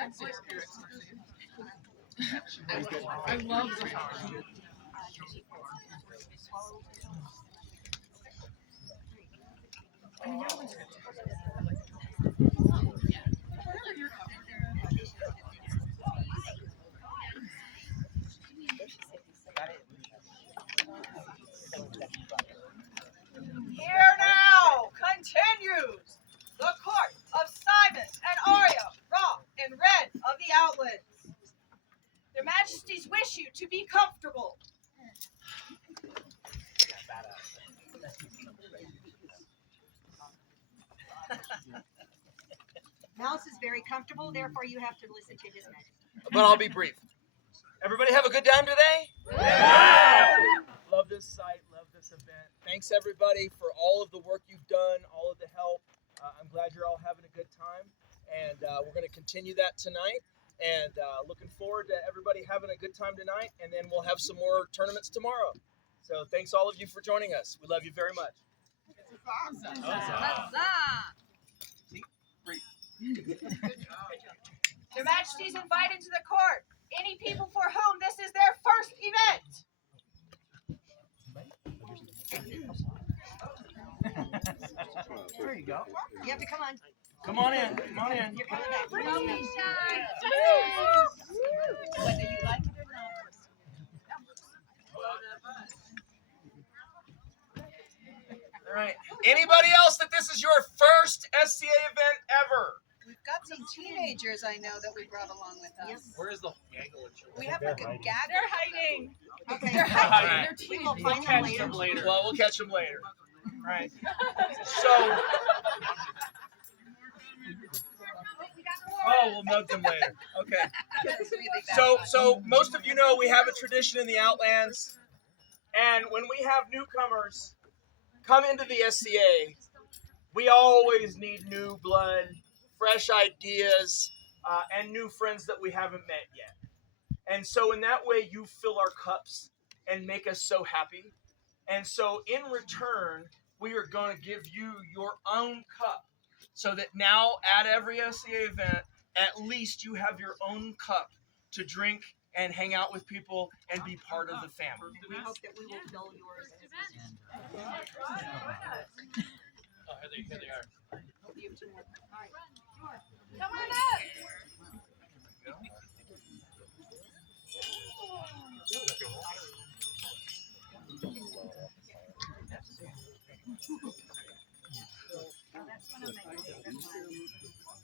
I love the song. Here now continues the court of Simon and Arya, Ra and Ren of the Outlands. Their Majesties wish you to be comfortable. Mouse is very comfortable, therefore you have to listen to his message. But I'll be brief. Everybody have a good time today? Yeah! Love this site, love this event. Thanks everybody for all of the work you've done, all of the help. I'm glad you're all having a good time, and we're going to continue that tonight. And looking forward to everybody having a good time tonight, and then we'll have some more tournaments tomorrow. So thanks all of you for joining us. We love you very much. Awesome. See? Breathe. Their Majesties invited to the court any people for whom this is their first event. There you go. You have to come on. Come on in. Come on in. You're coming back. Whether you like it or not. All right. Anybody else that this is your first SCA event ever? We've got some teenagers I know that we brought along with us. Yep. Where is the gaggle of children? We have like a gaggle. They're hiding. Okay. They're hiding. They're We will teenagers. find them later. Well, we'll catch them later. Right. So. Oh, we'll note them later. Okay. That's really bad. So most of you know we have a tradition in the Outlands, and when we have newcomers come into the SCA, we always need new blood, fresh ideas, and new friends that we haven't met yet. And so in that way, you fill our cups and make us so happy. And so in return, we are going to give you your own cup, so that now at every SCA event, at least you have your own cup to drink and hang out with people and be part of the family. We hope that we will fill yours. Here they are. Come on up.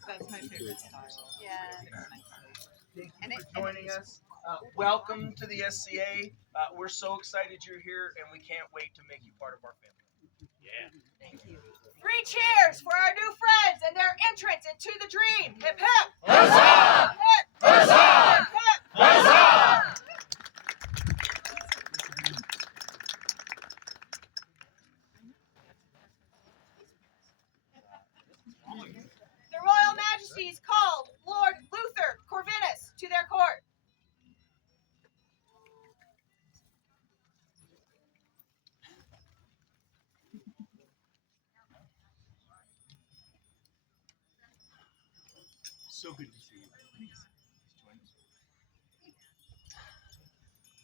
That's my favorite style. Yeah. Thank you for joining us. Welcome to the SCA. We're so excited you're here, and we can't wait to make you part of our family. Yeah. Thank you. 3 cheers for our new friends and their entrance into the dream. Hip hip! Huzzah! Hip! Huzzah! Hip! Huzzah! The Royal Majesties called Lord Luther Corvinus to their court. So good to see you. Please join us.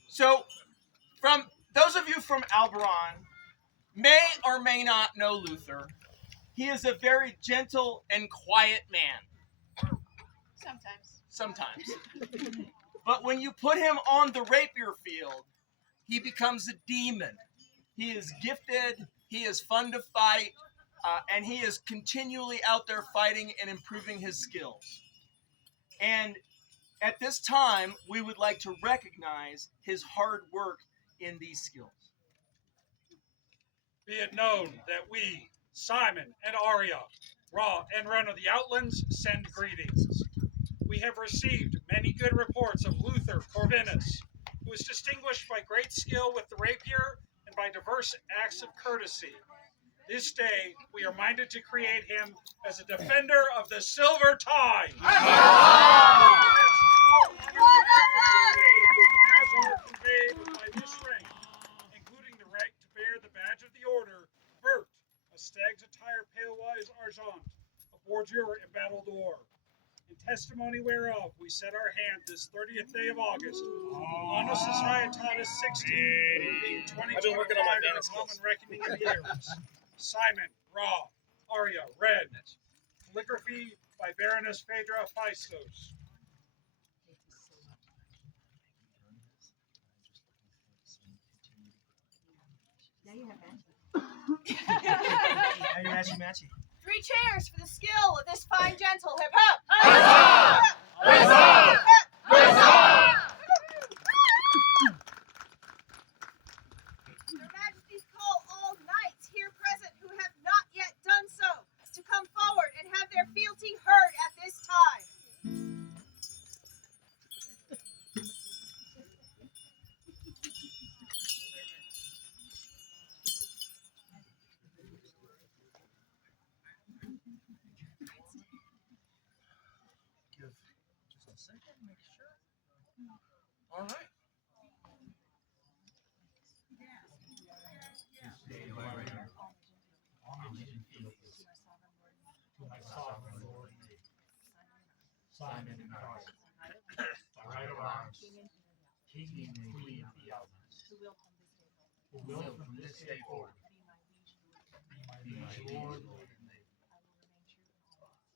So, from those of you from al-Barran may or may not know Luther. He is a very gentle and quiet man. Sometimes. But when you put him on the rapier field, he becomes a demon. He is gifted, he is fun to fight, and he is continually out there fighting and improving his skills. And at this time, we would like to recognize his hard work in these skills. Be it known that we, Simon and Arya, Ra and Ren of the Outlands, send greetings. We have received many good reports of Luther Corvinus, who is distinguished by great skill with the rapier and by diverse acts of courtesy. This day, we are minded to create him as a defender of the silver tide. As are conveyed by this rank, including the right to bear the badge of the order, Bert, a stag's attire pale-wise argent, aboard your embattled oar. in testimony whereof we set our hand this 30th day of August, Anno Societatis 16, being 2025 in a common reckoning of years. Simon, Ra, Arya, Red. Calligraphy by Baroness Phaedra Phaistos. Now you have that. Now you're matchy-matchy. 3 cheers for the skill of this fine gentle hip hop. Your Majesties call all knights here present who have not yet done so to come forward and have their fealty heard at this time. Give just a second, make sure. All right. To my sovereign Lord, Simon and Arya, by right of arms, King and Queen of the Outlands, who will from this day forward be my liege lord and lady.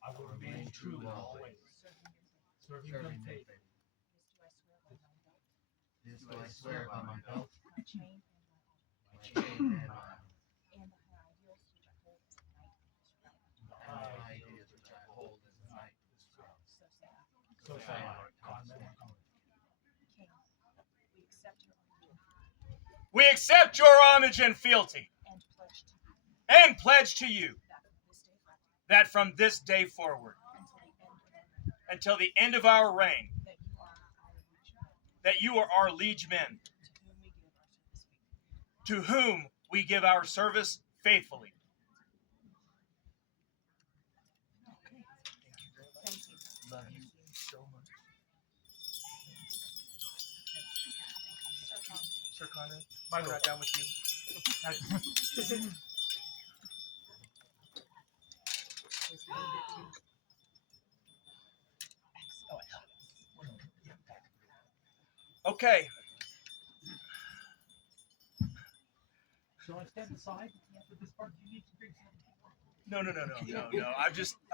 I will remain true in all ways, serving them faithfully. This do I swear by my belt, my chain, and my honor. The high ideas which I hold as a knight of this crown. So shall I, Conrad. We accept your homage and fealty, and pledge to you that from this day forward, until the end of our reign, that you are our liege men, to whom we give our service faithfully. Love you so much. Sir Conrad, my lord, down with you. Okay. Shall I stand aside for this part? Do you need to drink something? No.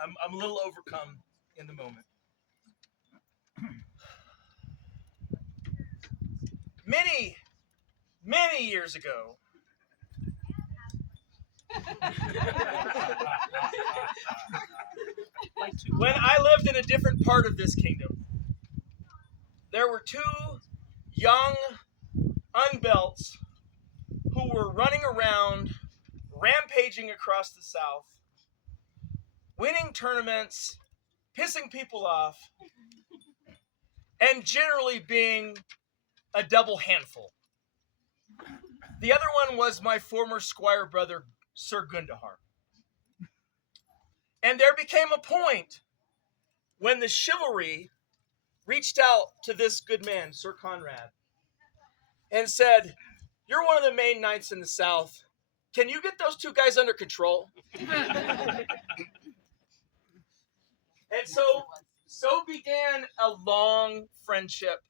I'm a little overcome in the moment. Many years ago, when I lived in a different part of this kingdom, there were 2 young unbelts who were running around, rampaging across the South, winning tournaments, pissing people off, and generally being a double handful. The other one was my former squire brother, Sir Gundahar. And there became a point when the chivalry reached out to this good man, Sir Conrad, and said, "You're one of the main knights in the South. Can you get those 2 guys under control?" And so began a long friendship.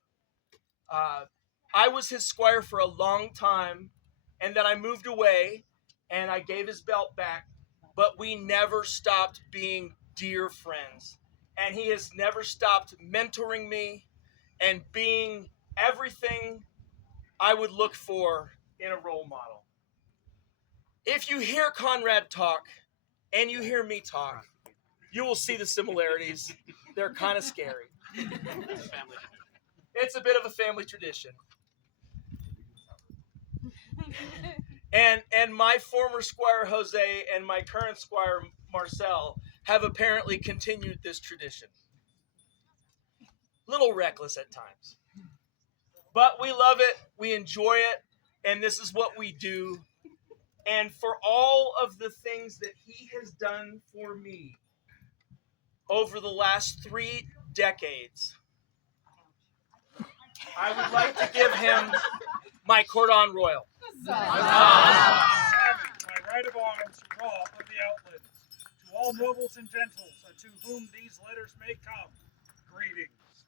I was his squire for a long time, and then I moved away, and I gave his belt back, but we never stopped being dear friends. And he has never stopped mentoring me and being everything I would look for in a role model. If you hear Conrad talk and you hear me talk, you will see the similarities. They're kind of scary. It's a bit of a family tradition. And my former squire Jose and my current squire Marcel have apparently continued this tradition. Little reckless at times. But we love it, we enjoy it, and this is what we do. And for all of the things that he has done for me over the last 3 decades, I would like to give him my cordon royal. Simon, by right of arms, Ra of the Outlands, to To all nobles and gentles, unto whom these letters may come, greetings.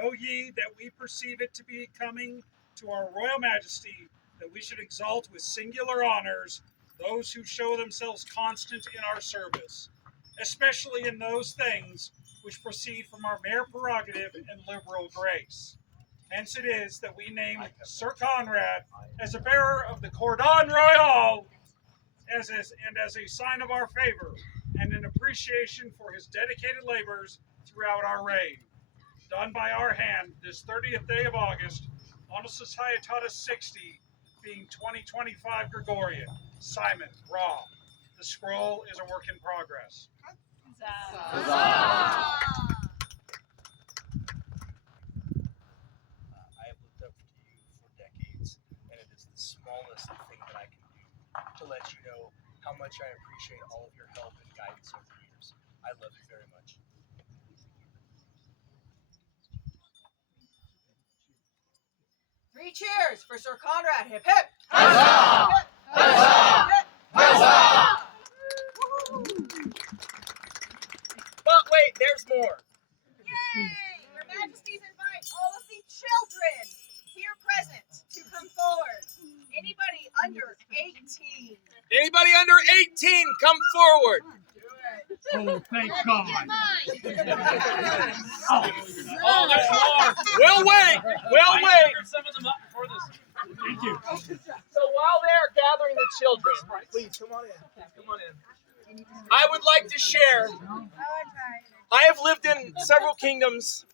Know ye that we perceive it to be coming to our royal majesty that we should exalt with singular honors those who show themselves constant in our service, especially in those things which proceed from our mere prerogative and liberal grace. Hence it is that we name Sir Conrad as a bearer of the Cordon Royal, and as a sign of our favor and an appreciation for his dedicated labors throughout our reign. Done by our hand this 30th day of August, on a Societatis 60, being 2025 Gregorian. Simon, Ra. The scroll is a work in progress. I have looked up to you for decades, and it is the smallest thing that I can do to let you know how much I appreciate all of your help and guidance over the years. I love you very much. 3 cheers for Sir Conrad. Hip hip. Huzzah! Hip, hip, Huzzah! hip, hip. Huzzah! But wait, there's more. Yay! Your Majesties invite all of the children here present to come forward. Anybody under 18. Anybody under 18, come forward. Oh, thank God. Oh, there's more. We'll wait. We'll wait. Some of them up before this. Thank you. So while they're gathering the children, please come on in. Come on in. I would like to share. I have lived in several kingdoms,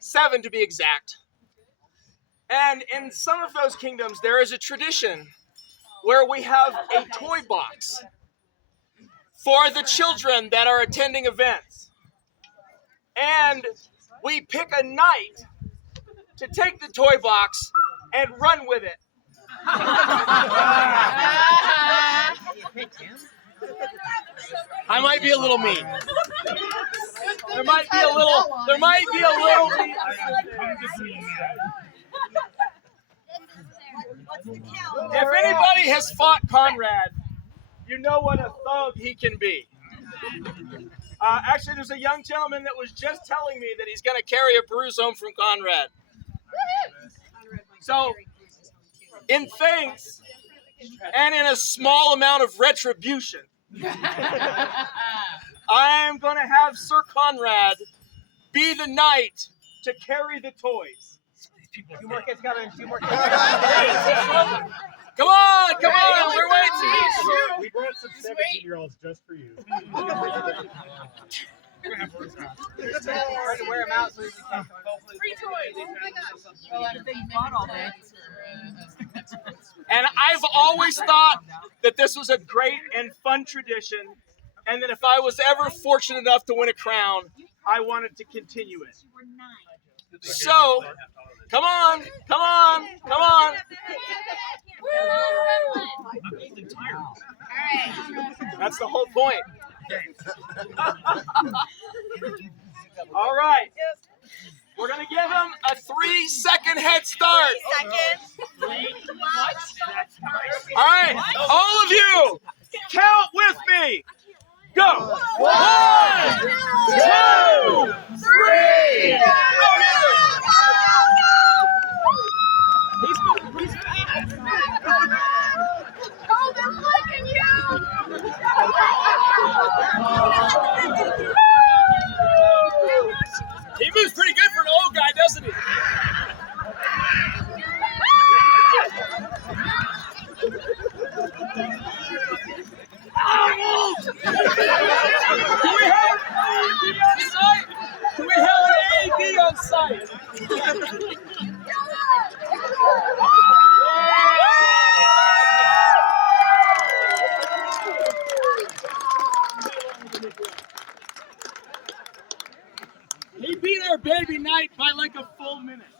7 to be exact. And in some of those kingdoms, there is a tradition where we have a toy box for the children that are attending events. And we pick a night to take the toy box and run with it. I might be a little mean. There might be a little mean. If anybody has fought Conrad, you know what a thug he can be. Actually, there's a young gentleman that was just telling me that he's going to carry a bruise home from Conrad. So, in thanks and in a small amount of retribution, I'm going to have Sir Conrad be the knight to carry the toys. 2 more kids coming. 2 more kids. Come on, we're waiting. We brought some 17-year-olds just for you. Wear them out so we can Free toys. Oh, I think you bought all that. And I've always thought that this was a great and fun tradition, and that if I was ever fortunate enough to win a crown, I wanted to continue it. So, come on. That's the whole point. All right. We're going to give him a 3-second head start. All right. All of you, count with me. Go. 1, 2, 3. He's fast. Oh, they're liking you. He moves pretty good for an old guy, doesn't he? Do we have an AD on site? Do we have an AD on site? He beat our baby knight by like a full minute.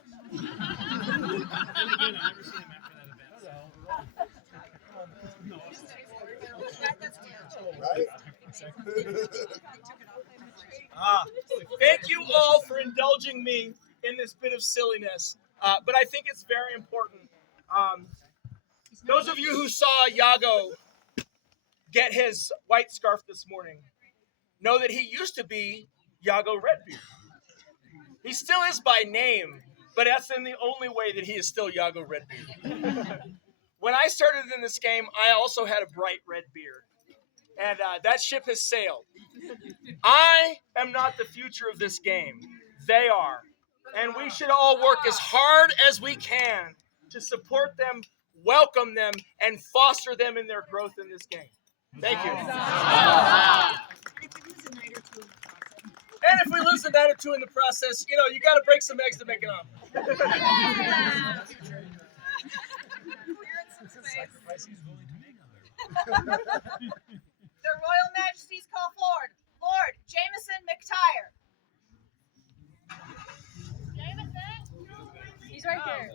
Thank you all for indulging me in this bit of silliness, but I think it's very important. Those of you who saw Iago get his white scarf this morning know that he used to be Yago Redbeard. He still is by name, but that's in the only way that he is still Yago Redbeard. When I started in this game, I also had a bright red beard. And that ship has sailed. I am not the future of this game. They are. And we should all work as hard as we can to support them, welcome them, and foster them in their growth in this game. Thank you. And if we lose a night or two in the process, you know, you got to break some eggs to make an omelet. Their Royal Majesties call forward Lord Jameson McTire. He's right there.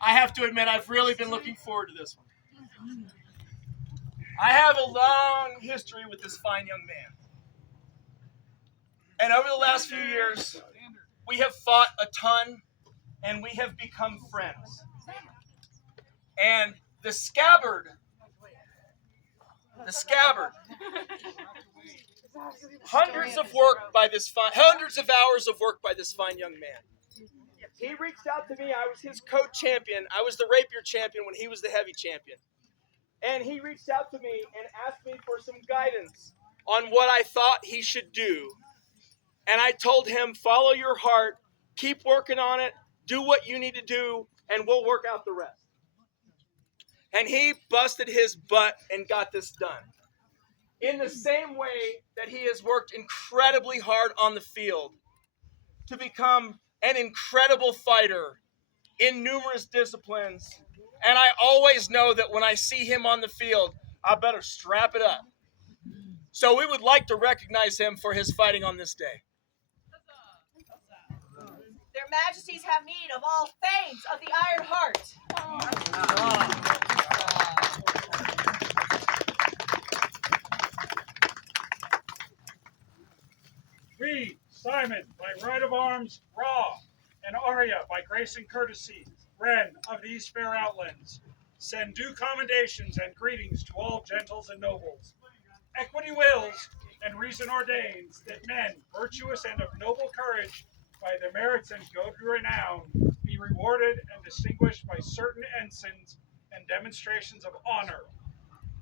I have to admit, I've really been looking forward to this one. I have a long history with this fine young man. And over the last few years, we have fought a ton, and we have become friends. And the scabbard, hundreds of hours of work by this fine young man. He reached out to me. I was his co-champion. I was the rapier champion when he was the heavy champion. And he reached out to me and asked me for some guidance on what I thought he should do. And I told him, follow your heart, keep working on it, do what you need to do, and we'll work out the rest. And he busted his butt and got this done. In the same way that he has worked incredibly hard on the field to become an incredible fighter in numerous disciplines. And I always know that when I see him on the field, I better strap it up. So we would like to recognize him for his fighting on this day. Their Majesties have need of all thanes of the Iron Heart. We, Simon, by right of arms, Ra, and Arya, by grace and courtesy, Ren of these fair outlands, send due commendations and greetings to all gentles and nobles. Equity wills and reason ordains that men, virtuous and of noble courage, by their merits and good renown, be rewarded and distinguished by certain ensigns and demonstrations of honor,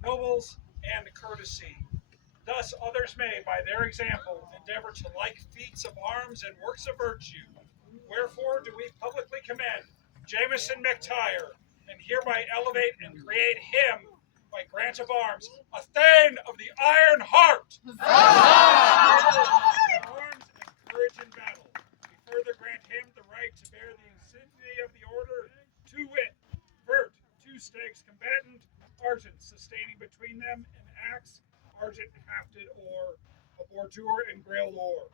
nobles, and courtesy. Thus others may, by their example, endeavor to like feats of arms and works of virtue. Wherefore do we publicly commend Jameson McTire, and hereby elevate and create him, by grant of arms, a Thane of the Iron Heart. Arms and courage in battle. We further grant him the right to bear the insignia of the order, to wit, vert, 2 stakes combatant, argent sustaining between them, and axe, argent hafted or a bordure and grail lore.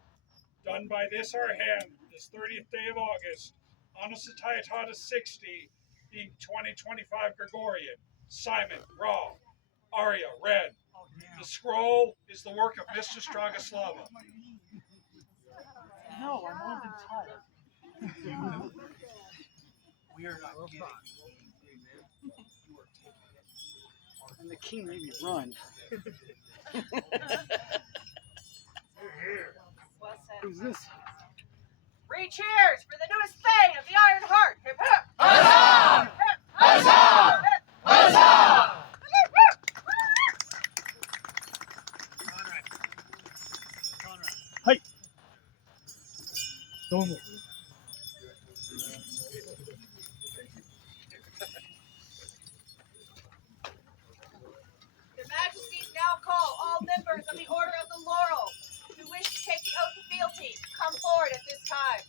Done by this our hand, this 30th day of August, Anasatiatatis 60, being 2025 Gregorian, Simon, Ra, Arya, Red. The scroll is the work of Mr. Stragaslava. No, I'm more than tired. We are not getting you are taking it. And the king made me run. Who's this? 3 cheers for the newest Thane of the Iron Heart. Hip hip! Huzzah! Hip hip! Huzzah! Hip hip! Huzzah! Hey! Don't move. Their Majesties now call all members of the Order of the Laurel who wish to take the oath of fealty to come forward at this time.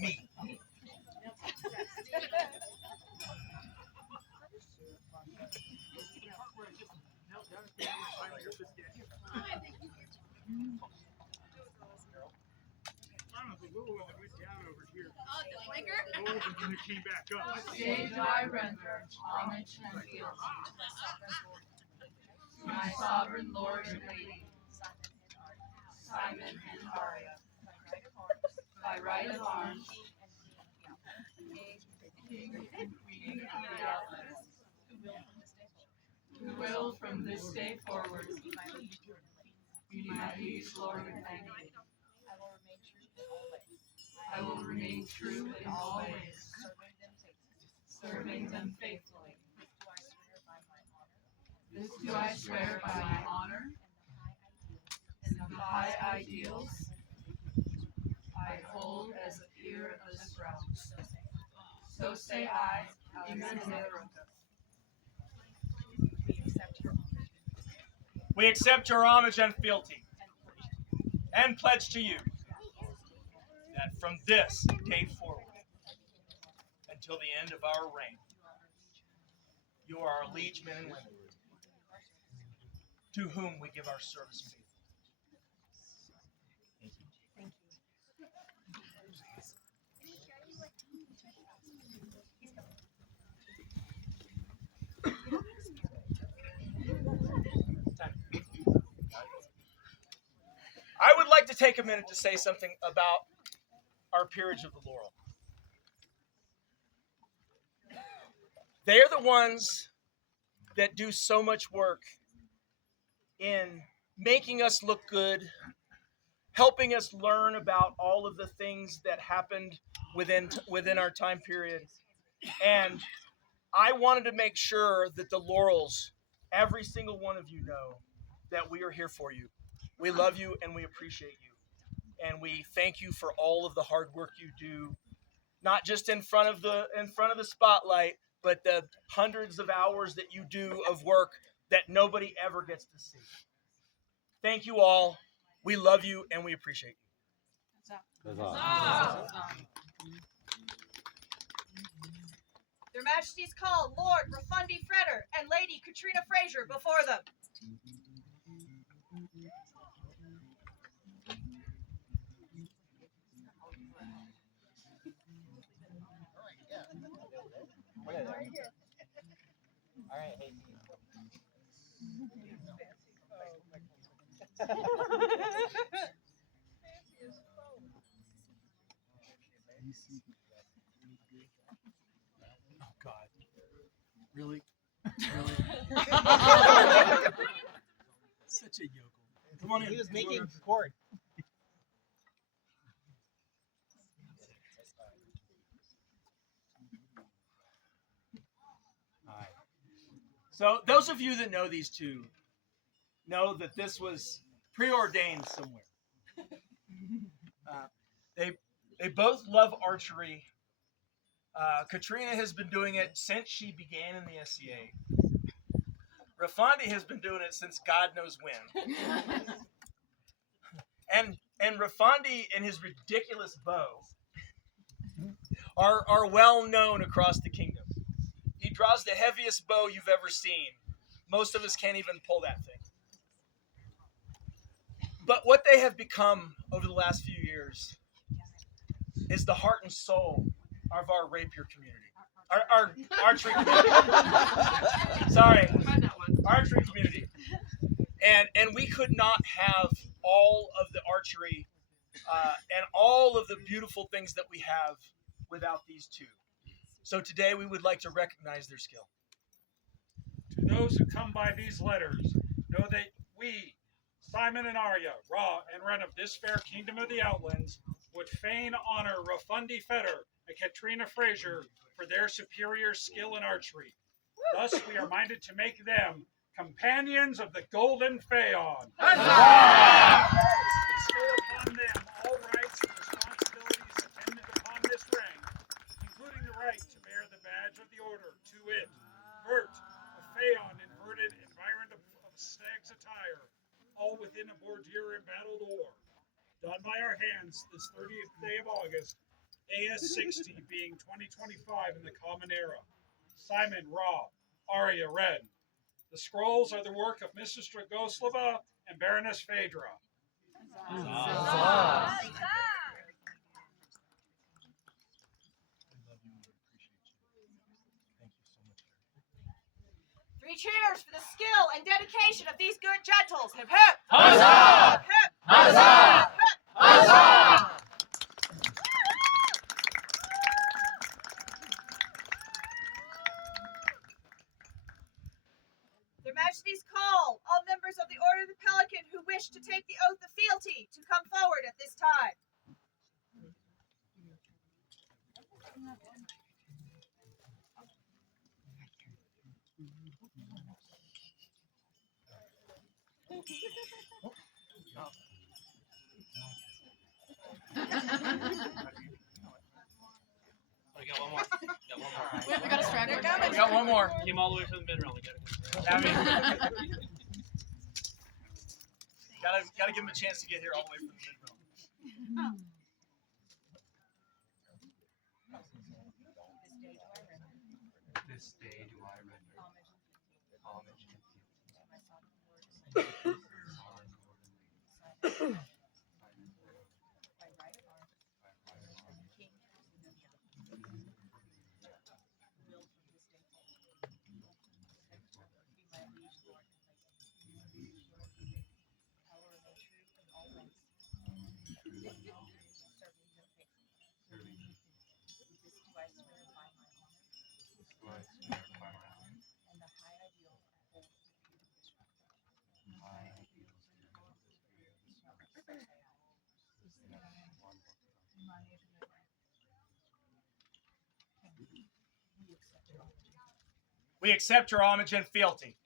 Me. Honestly, what was it? Went down over here. Oh, and then it came back up. Sage I render homage and fealty to my sovereign Lord and Lady, Simon and Arya, by right of arms, King and Queen of the Outlands, who will from this day forward be my liege, Lord and Lady. I will remain true in all ways, serving them faithfully. This do I swear by my honor and the high ideals I hold as a peer of this realm. So say I, Amen. We accept your homage and fealty, and pledge to you that from this day forward, until the end of our reign, you are our liege men and women, to whom we give our service faithfully. I would like to take a minute to say something about our peerage of the Laurel. They are the ones that do so much work in making us look good, helping us learn about all of the things that happened within our time period. And I wanted to make sure that the Laurels, every single one of you, know that we are here for you. We love you and we appreciate you. And we thank you for all of the hard work you do, not just in front of the spotlight, but the hundreds of hours that you do of work that nobody ever gets to see. Thank you all. We love you and we appreciate you. Their Majesties call Lord Refundi Freder and Lady Katrina Fraser before them. All right, hey. Oh God. Really? Really? Such a yokel. Come on in. He was making court. So those of you that know these two know that this was preordained somewhere. They both love archery. Katrina has been doing it since she began in the SCA. Rafandi has been doing it since God knows when. And Rafandi and his ridiculous bow are well known across the kingdom. He draws the heaviest bow you've ever seen. Most of us can't even pull that thing. But what they have become over the last few years is the heart and soul of our rapier community. Our archery community. Sorry. Archery community. And we could not have all of the archery and all of the beautiful things that we have without these two. So today we would like to recognize their skill. To those who come by these letters, know that we, Simon and Arya, Ra and Ren of this fair kingdom of the Outlands, would fain honor Rafundi Feder and Katrina Fraser for their superior skill in archery. Thus, we are minded to make them companions of the Golden Phaon. Bestow upon them all rights and responsibilities attendant upon this rank, including the right to bear the badge of the order, to it, Vert, a Phaon inverted environment of stag's attire, all within a bordure embattled ore. Done by our hands this 30th day of August, AS 60 being 2025 in the Common Era. Simon, Ra, Arya, Red. The scrolls are the work of Mrs. Dragoslava and Baroness Phaedra. Three cheers for the skill and dedication of these good gentles. Hip hip! Huzzah! Hip hip! Huzzah! Hip hip! Huzzah! Their Majesties call all members of the Order of the Pelican who wish to take the oath of fealty to come forward at this time. We got one more. We got a straggler. We got one more. Came all the way from the mid-round. We got I mean, gotta give him a chance to get here all the way from the mid-room. This day do I render homage and We accept your homage and fealty,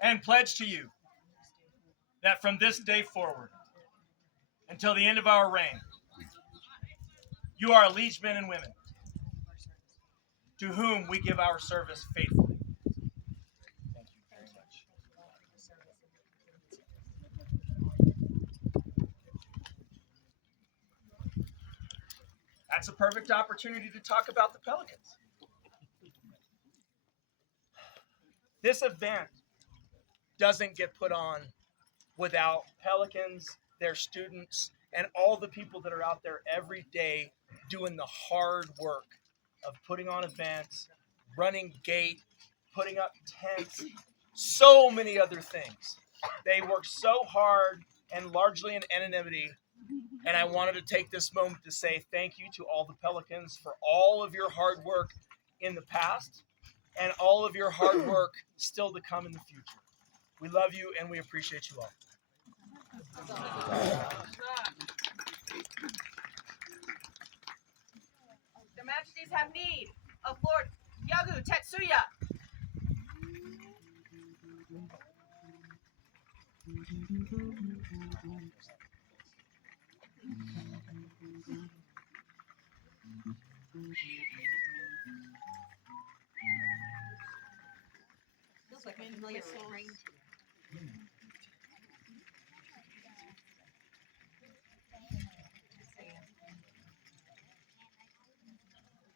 and pledge to you that from this day forward, until the end of our reign, you are liege men and women, to whom we give our service faithfully. Thank you very much. That's a perfect opportunity to talk about the Pelicans. This event doesn't get put on without Pelicans, their students, and all the people that are out there every day doing the hard work of putting on events, running gate, putting up tents, so many other things. They work so hard and largely in anonymity, and I wanted to take this moment to say thank you to all the Pelicans for all of your hard work in the past and all of your hard work still to come in the future. We love you and we appreciate you all. Their Majesties have need of Lord Yagu Tetsuya. Feels like a familiar refrain.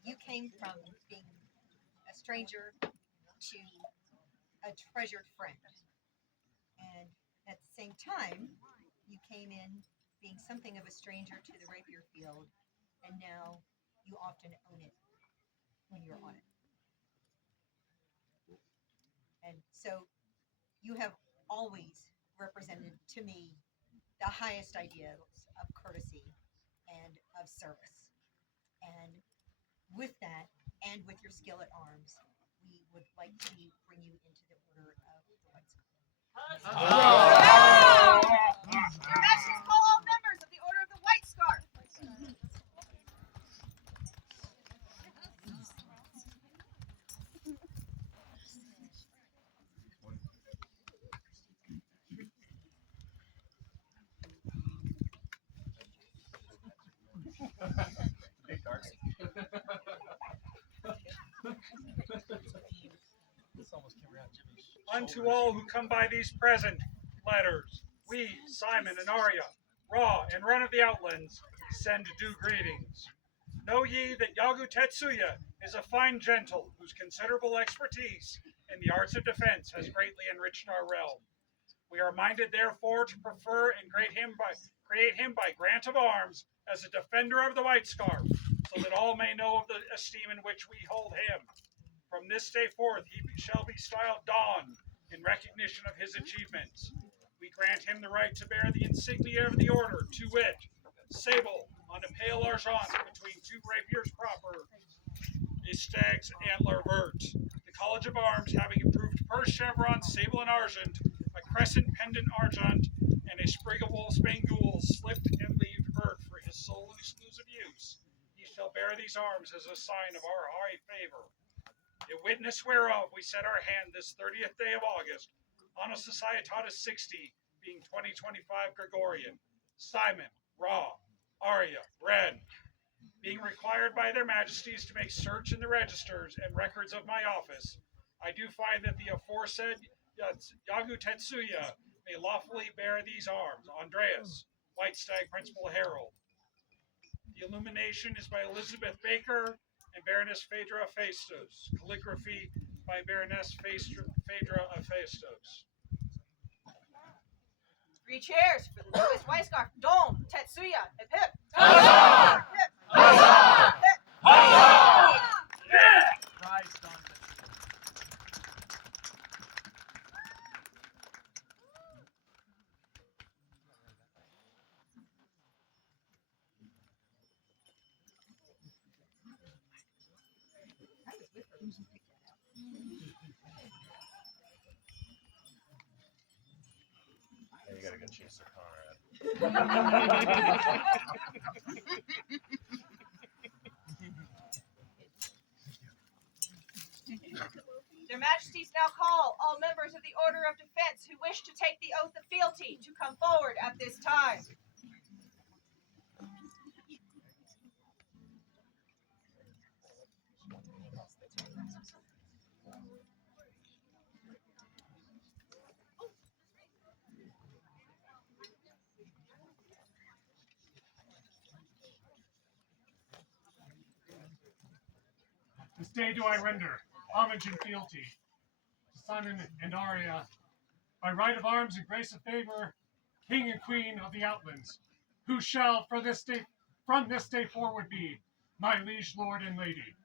You came from being a stranger to a treasured friend. And at the same time, you came in being something of a stranger to the rapier field, and now you often own it when you're on it. And so you have always represented to me the highest ideals of courtesy and of service. And with that, and with your skill at arms, we would like to bring you into the Order of the White Scarf. Your Majesties call all members of the Order of the White Scarf. Big Darcy. This almost came around Jimmy's Unto all who come by these present letters, we, Simon and Arya, Ra and Ren of the Outlands, send due greetings. Know ye that Yagu Tetsuya is a fine gentle whose considerable expertise in the arts of defense has greatly enriched our realm. We are minded, therefore, to prefer and create him by grant of arms as a defender of the White Scarf, so that all may know of the esteem in which we hold him. From this day forth, he shall be styled Dawn in recognition of his achievements. We grant him the right to bear the insignia of the order, to wit, sable on a pale argent between two rapiers proper, a stag's antler vert. The College of Arms having approved per chevron, sable and argent, a crescent pendant argent, and a sprig of old spangool slipped and leaved vert for his sole and exclusive use. He shall bear these arms as a sign of our high favor. In witness whereof we set our hand this 30th day of August, Anno Societatis 60, being 2025 Gregorian, Simon, Ra, Arya, Ren, being required by their majesties to make search in the registers and records of my office, I do find that the aforesaid Yagu Tetsuya may lawfully bear these arms. Andreas, White Stag Principal Herald. The illumination is by Elizabeth Baker and Baroness Phaedra Phaestos. Calligraphy by Baroness Phaedra Phaestos. 3 cheers for the newest Weisgarth, Dome, Tetsuya, and Pip. Huzzah! Pip. Huzzah! Pip. Huzzah! Rise, Don. Yeah, you gotta go chase the Conrad. Their Majesties now call all members of the Order of Defense who wish to take the oath of fealty to come forward at this time. This day do I render homage and fealty to Simon and Arya, by right of arms and grace of favor, King and Queen of the Outlands, who shall from this day forward be my liege lord and lady.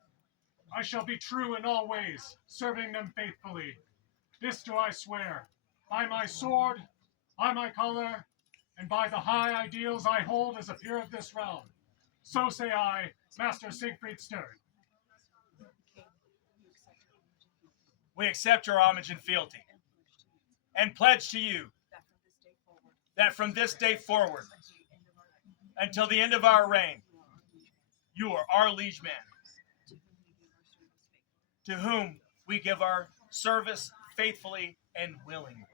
I shall be true in all ways, serving them faithfully. This do I swear, by my sword, by my color, and by the high ideals I hold as a peer of this realm. So say I, Master Siegfried Stern. We accept your homage and fealty, and pledge to you that from this day forward, until the end of our reign, you are our liege man, to whom we give our service faithfully and willingly.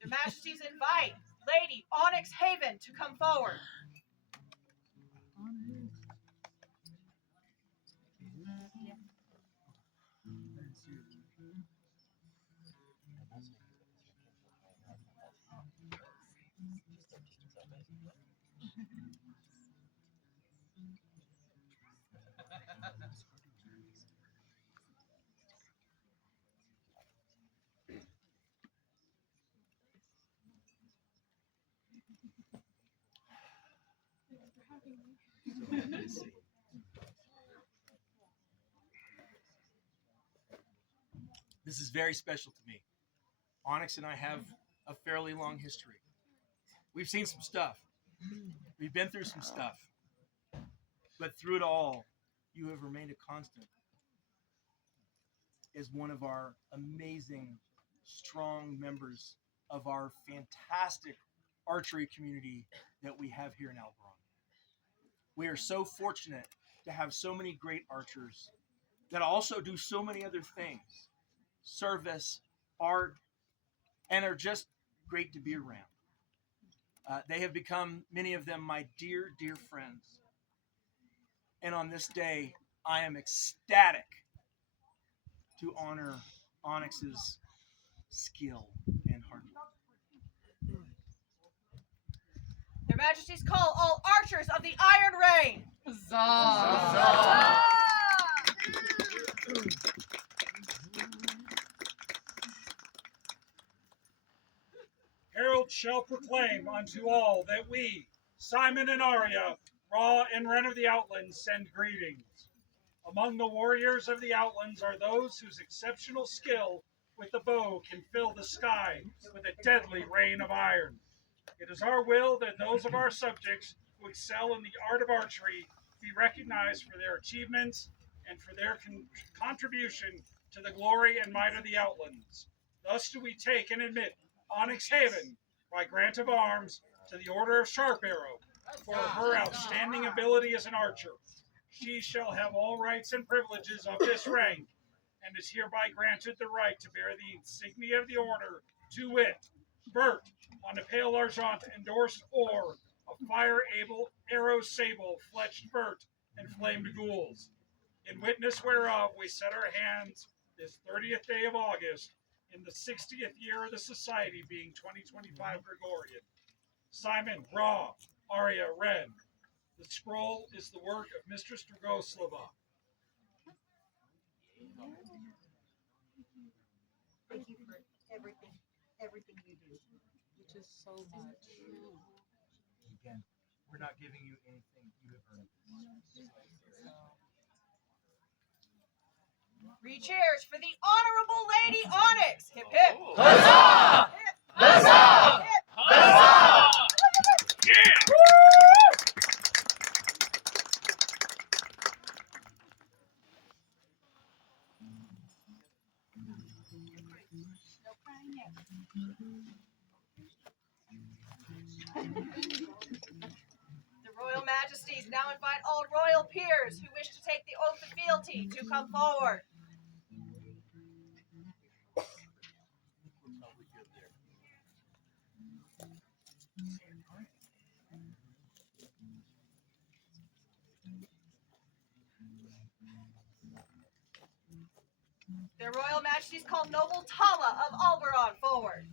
Their Majesties invite Lady Onyx Haven to come forward. This is very special to me. Onyx and I have a fairly long history. We've seen some stuff. We've been through some stuff. But through it all, you have remained a constant as one of our amazing, strong members of our fantastic archery community that we have here in al-Barran. We are so fortunate to have so many great archers that also do so many other things. Service, art, and are just great to be around. They have become, many of them, my dear, dear friends. And on this day, I am ecstatic to honor Onyx's skill and hard work. Their Majesties call all archers of the Iron Rain. shall proclaim unto all that we, Simon and Arya, Ra and Ren of the Outlands, send greetings. Among the warriors of the Outlands are those whose exceptional skill with the bow can fill the sky with a deadly rain of iron. It is our will that those of our subjects who excel in the art of archery be recognized for their achievements and for their contribution to the glory and might of the Outlands. Thus do we take and admit Onyx Haven, by grant of arms, to the Order of Sharp Arrow for her outstanding ability as an archer. She shall have all rights and privileges of this rank, and is hereby granted the right to bear the insignia of the order, to wit, Bert, on a pale argent endorsed or of fire-able arrow sable, fletched Bert, and flamed gules. In witness whereof we set our hands this 30th day of August, in the 60th year of the Society, being 2025 Gregorian. Simon, Ra, Arya, Ren. The scroll is the work of Mistress Dragoslava. Thank you for everything you do. Which is so much. Again, we're not giving you anything you have earned. Three cheers for the Honorable Lady Onyx. Hip hip. Huzzah! Hip, Huzzah! hip. Huzzah! The Royal Majesties now invite all royal peers who wish to take the oath of fealty to come forward. Their Royal Majesties call Noble Tala of al-Barran forward.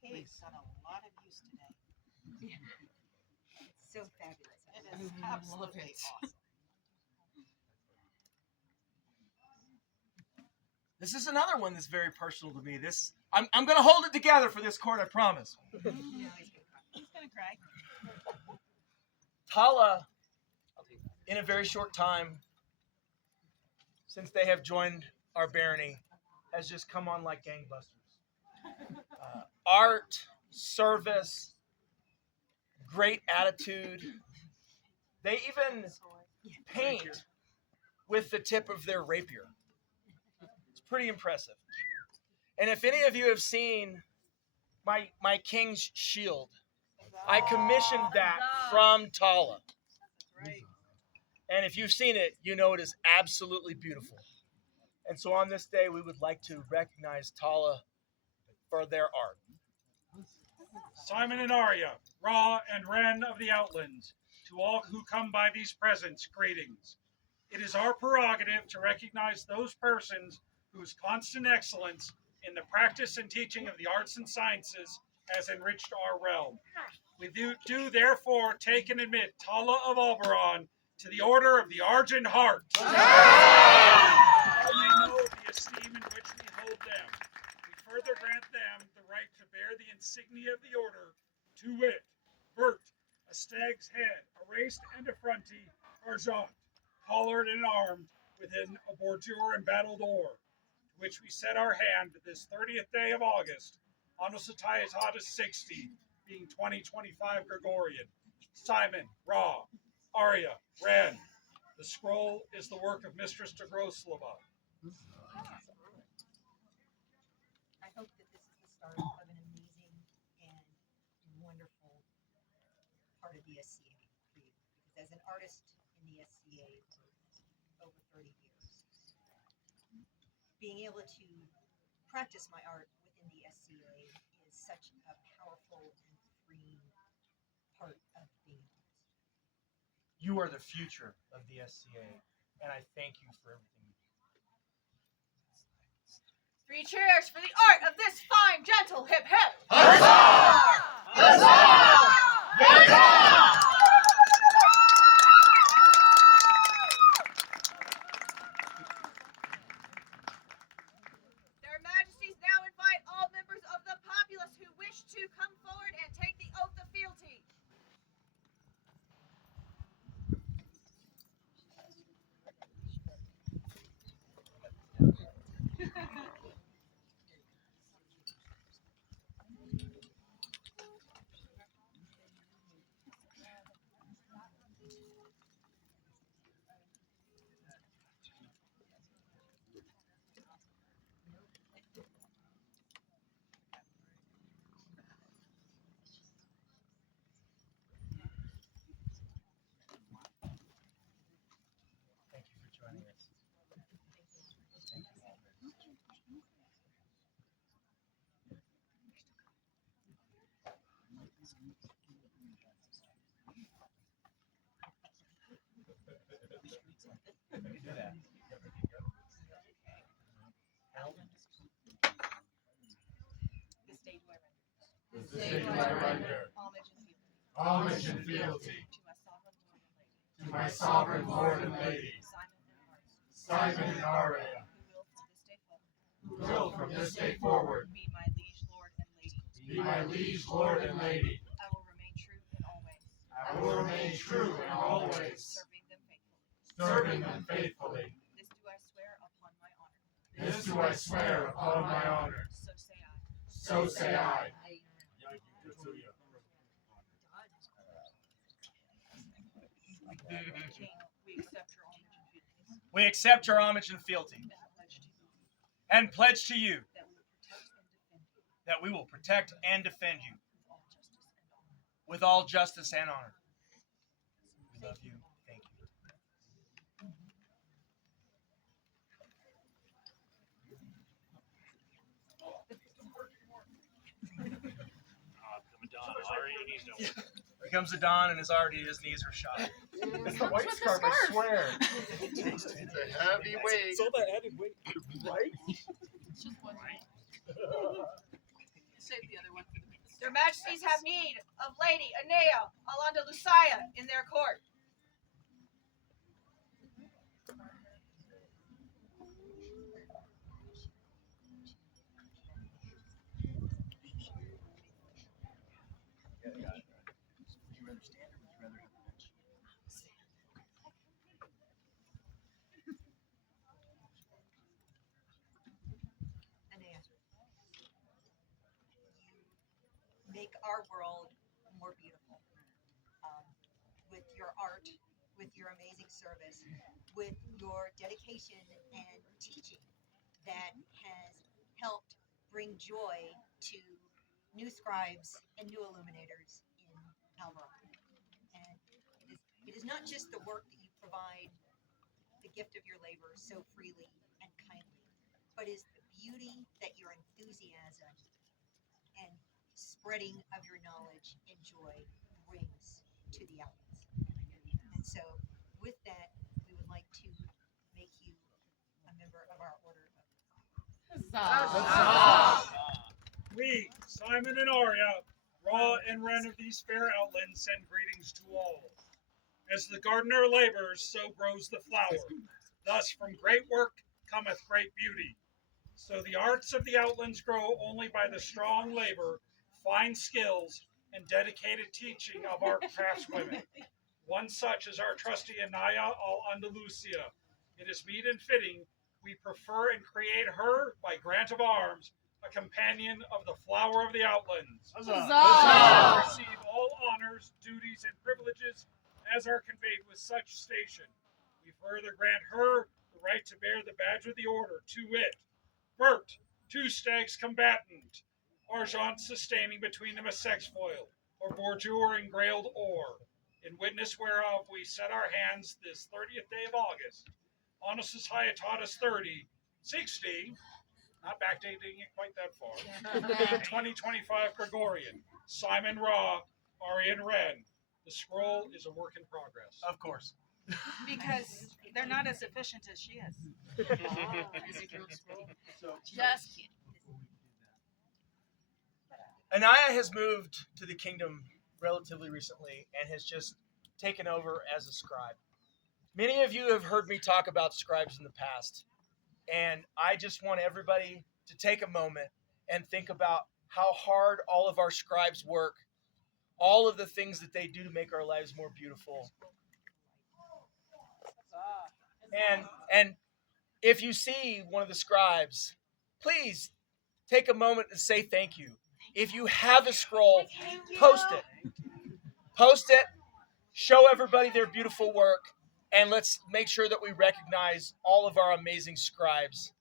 Cave's got a lot of use today. It's so fabulous. It is absolutely awesome. This is another one that's very personal to me. I'm going to hold it together for this court, I promise. He's gonna cry. Tala, in a very short time, since they have joined our barony, has just come on like gangbusters. Art, service, great attitude. They even paint with the tip of their rapier. It's pretty impressive. And if any of you have seen my king's shield, I commissioned that from Tala. Right. And if you've seen it, you know it is absolutely beautiful. And so on this day, we would like to recognize Tala for their art. Simon and Arya, Ra and Ren of the Outlands, to all who come by these presents, greetings. It is our prerogative to recognize those persons whose constant excellence in the practice and teaching of the arts and sciences has enriched our realm. We do therefore take and admit Tala of al-Barran to the Order of the Argent Heart. All may know the esteem in which we hold them. We further grant them the right to bear the insignia of the order, to wit, Bert, a stag's head, a raced and effronty, argent, collared and armed, within a bordure and battled oar, to which we set our hand this 30th day of August, Annosatatis 60, being 2025 Gregorian. Simon, Ra, Arya, Ren. The scroll is the work of Mistress Dragoslava. I hope that this is the start of an amazing and wonderful part of the SCA for you. Because as an artist in the SCA for over 30 years, being able to practice my art within the SCA is such a powerful and freeing part of being an artist. You are the future of the SCA, and I thank you for everything you do. Three cheers for the art of this fine, gentle hip hip. Huzzah! Huzzah! Huzzah! Their Majesties now invite all members of the populace who wish to come forward and take the oath of fealty. Thank you for joining us. Thank you all very much. We can do that. This day do I render homage and fealty to my sovereign lord and lady, Simon and Arya, who will from this day forward Be my liege lord and lady. be my liege lord and lady. I will remain true in always, I will remain true and always serving them faithfully. serving them faithfully. This do I swear upon my honor. This do I swear upon my honor. So say I. So say I. King, We we accept your homage and fealties, accept your homage and fealty and pledge to you and pledge to you that we will protect and defend you that we will protect and defend you with all justice and honor. with all justice and honor. We love you. Thank you. Here comes the Don, and his knees are shot. It's the white scarf, I swear. It's a heavy weight. It's all that added weight. Right? Save the other one for the minutes. Their Majesties have need of Lady Anea Alanda Lucia in their court. Would you rather stand or would you rather have a bench? Anea, you make our world more beautiful with your art, with your amazing service, with your dedication and teaching that has helped bring joy to new scribes and new illuminators in al-Barran. And it is not just the work that you provide, the gift of your labor so freely and kindly, but is the beauty that your enthusiasm and spreading of your knowledge and joy brings to the outlets. And so, with that, we would like to make you a member of our order of We, Simon and Arya, Ra and Ren of these fair outlands, send greetings to all. As the gardener labors, so grows the flower. Thus, from great work cometh great beauty. So the arts of the outlands grow only by the strong labor, fine skills, and dedicated teaching of our craftswomen. One such is our trusty Anaya al-Andalusia. It is meet and fitting we prefer and create her, by grant of arms, a companion of the flower of the outlands. Huzzah! Receive all honors, duties, and privileges as are conveyed with such station. We further grant her the right to bear the badge of the order, to wit, Bert, two stags combatant, Argent sustaining between them a sexfoil, or Bourgeois engrailed oar, in witness whereof we set our hands this 30th day of August, Honus's Hiatatus 30, 60, not backdating it quite that far, 2025 Gregorian, Simon Ra, Arian Ren. The scroll is a work in progress. Of course. Because they're not as efficient as she is. So, Just kidding. Anaya has moved to the kingdom relatively recently and has just taken over as a scribe. Many of you have heard me talk about scribes in the past, and I just want everybody to take a moment and think about how hard all of our scribes work, all of the things that they do to make our lives more beautiful. And if you see one of the scribes, please take a moment and say thank you. If you have a scroll, post it. Post it, show everybody their beautiful work, and let's make sure that we recognize all of our amazing scribes,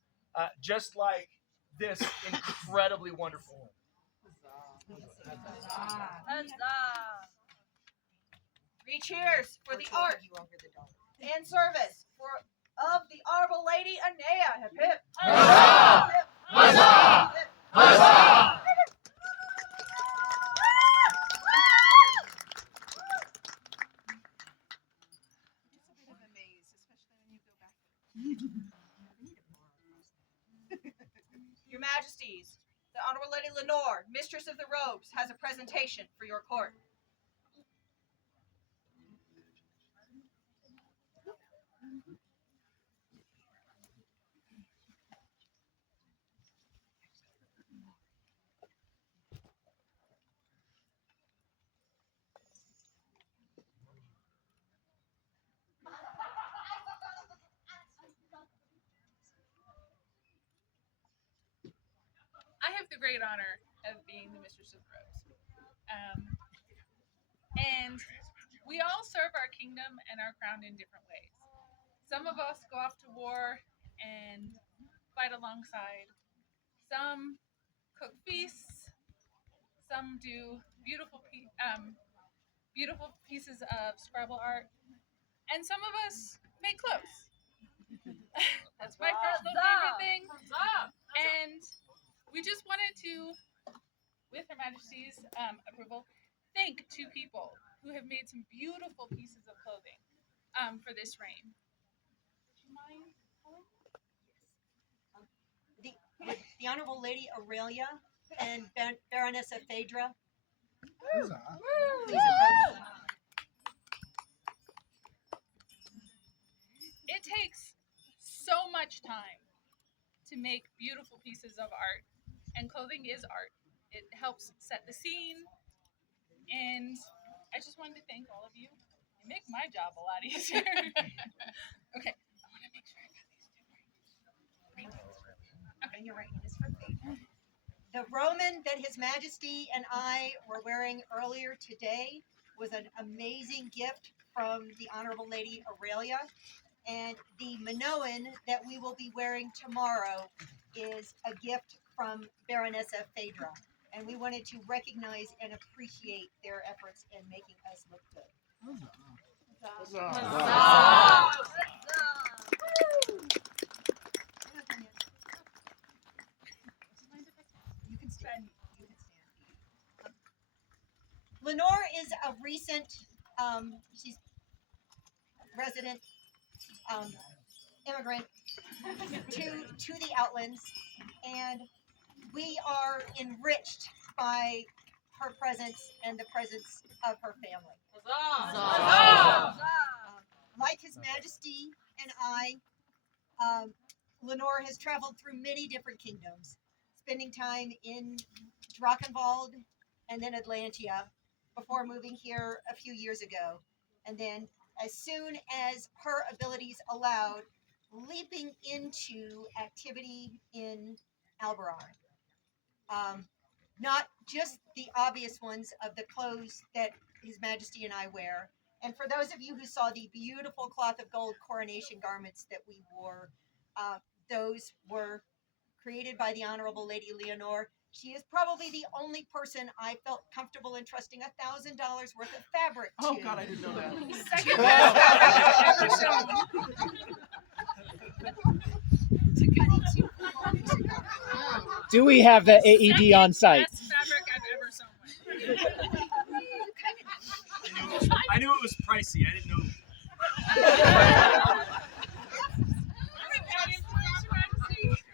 just like this incredibly wonderful one. Three cheers for the art and service of the Honorable Lady Anea. Hip hip. Huzzah! Huzzah! Huzzah! Your Majesties, the Honorable Lady Lenore, Mistress of the Robes, has a presentation for your court. I have the great honor of being the Mistress of the Robes. And we all serve our kingdom and our crown in different ways. Some of us go off to war and fight alongside. Some cook feasts. Some do beautiful pieces of scribal art. And some of us make clothes. That's my personal favorite thing. And we just wanted to, with Her Majesty's approval, thank two people who have made some beautiful pieces of clothing for this reign. Would you mind? The Honorable Lady Aurelia and Baroness Phaedra. Please approach. It takes so much time to make beautiful pieces of art, and clothing is art. It helps set the scene, and I just wanted to thank all of you. You make my job a lot easier. Okay, I want to make sure I got these two right. And your right hand is for Phaedra. The Roman that His Majesty and I were wearing earlier today was an amazing gift from the Honorable Lady Aurelia. And the Minoan that we will be wearing tomorrow is a gift from Baroness Phaedra. And we wanted to recognize and appreciate their efforts in making us look good. You can stand. Lenore is a recent, she's resident immigrant to the Outlands, and we are enriched by her presence and the presence of her family. Like His Majesty and I, Lenore has traveled through many different kingdoms, spending time in Drachenwald and then Atlantia before moving here a few years ago. And then as soon as her abilities allowed, leaping into activity in al-Barran. Not just the obvious ones of the clothes that His Majesty and I wear. And for those of you who saw the beautiful cloth of gold coronation garments that we wore, those were created by the Honorable Lady Leonore. She is probably the only person I felt comfortable in trusting $1,000 worth of fabric to. Oh God, I didn't know that. Second best fabric I've ever shown. Do we have the AED on site? Best fabric I've ever sewn. I knew it was pricey. I didn't know.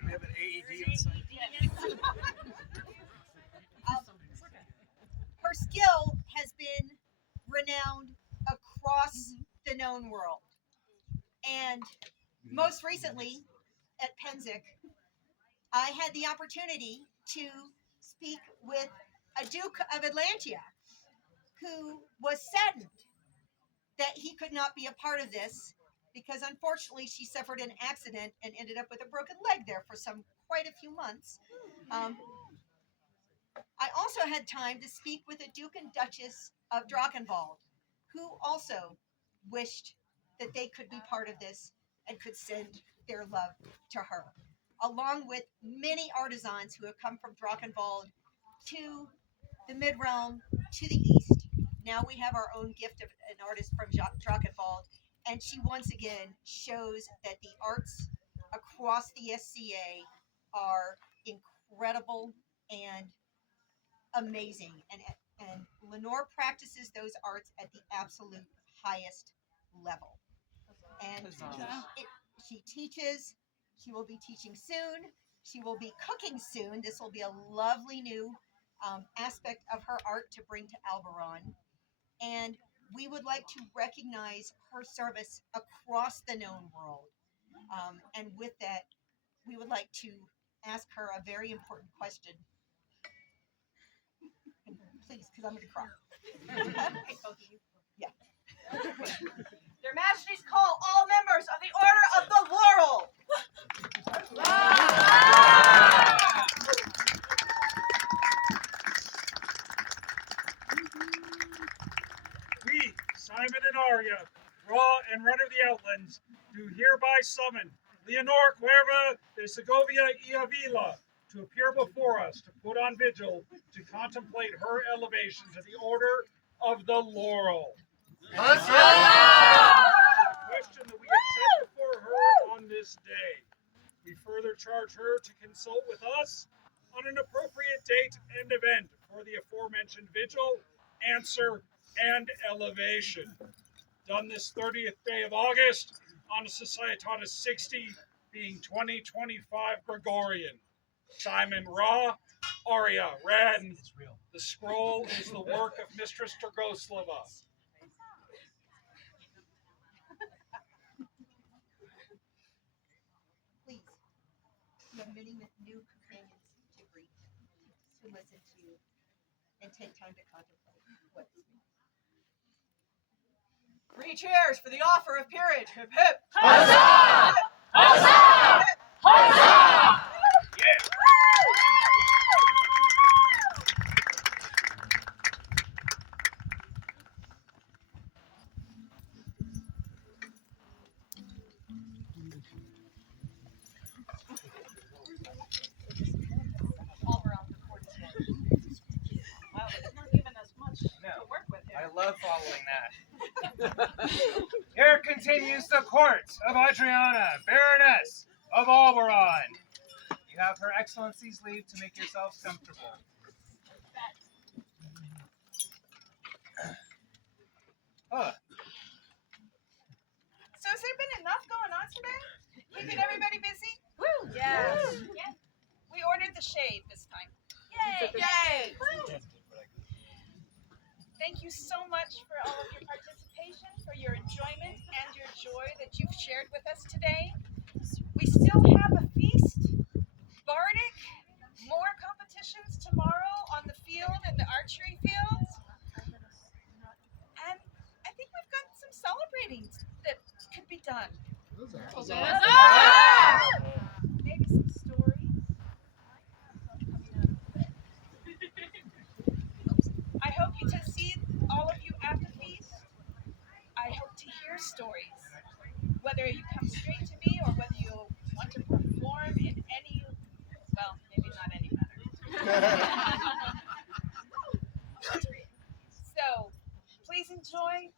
We have an AED on site. known world. And most recently at Penzic, I had the opportunity to speak with a Duke of Atlantia who was saddened that he could not be a part of this because unfortunately she suffered an accident and ended up with a broken leg there for quite a few months. I also had time to speak with the Duke and Duchess of Drachenwald, who also wished that they could be part of this and could send their love to her, along with many artisans who have come from Drachenwald to the Midrealm, to the east. Now we have our own gift of an artist from Drachenwald, and she once again shows that the arts across the SCA are incredible and amazing, and Lenore practices those arts at the absolute highest level. And she teaches. She will be teaching soon. She will be cooking soon. This will be a lovely new aspect of her art to bring to al-Barran. And we would like to recognize her service across the known world. And with that, we would like to ask her a very important question. Please, because I'm going to cry. Yeah. Their Majesties call all members of the Order of the Laurel. We, Simon and Arya, Ra and Ren of the Outlands, do hereby summon Leonor Cuerva de Segovia y Avila to appear before us to put on vigil to contemplate her elevation to the Order of the Laurel. The question that we have set before her on this day. We further charge her to consult with us on an appropriate date and event for the aforementioned vigil, answer, and elevation. Done this 30th day of August on Societatis 60, being 2025 Gregorian. Simon Ra, Arya Ren. The scroll is the work of Mistress Dragoslava. Please, you have many new companions to greet, to listen to, and take time to contemplate what this means. 3 cheers for the offer of peerage. Hip hip. Huzzah! Huzzah! Huzzah! Yeah. All around the court is ready. Wow, it's not giving us much to work with here. I love following that. Here continues the court of Adriana, Baroness of al-Barran. You have Her Excellency's leave to make yourselves comfortable. So has there been enough going on today? Keeping everybody busy? Woo! Yes. We ordered the shave this time. Yay! Yay! Woo! Thank you so much for all of your participation, for your enjoyment and your joy that you've shared with us today. We still have a feast, bardic, more competitions tomorrow on the field and the archery fields. And I think we've got some celebrating that could be done. Maybe some stories. I hope to see all of you at the feast. I hope to hear stories, whether you come straight to me or whether you want to perform in any, well, maybe not any manner. So, please enjoy.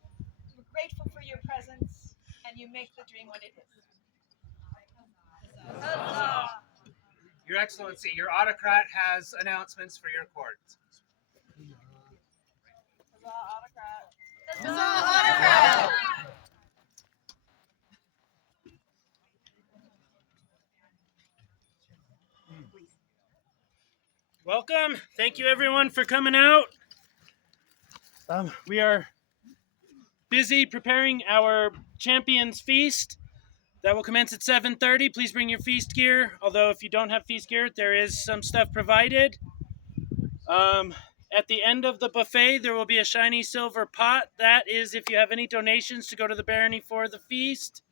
We're grateful for your presence, and you make the dream what it is. Your Excellency, your autocrat has announcements for your court. Welcome. Thank you everyone for coming out. We are busy preparing our Champions Feast. That will commence at 7:30. Please bring your feast gear. Although if you don't have feast gear, there is some stuff provided. At the end of the buffet, there will be a shiny silver pot. That is if you have any donations to go to the barony for the feast.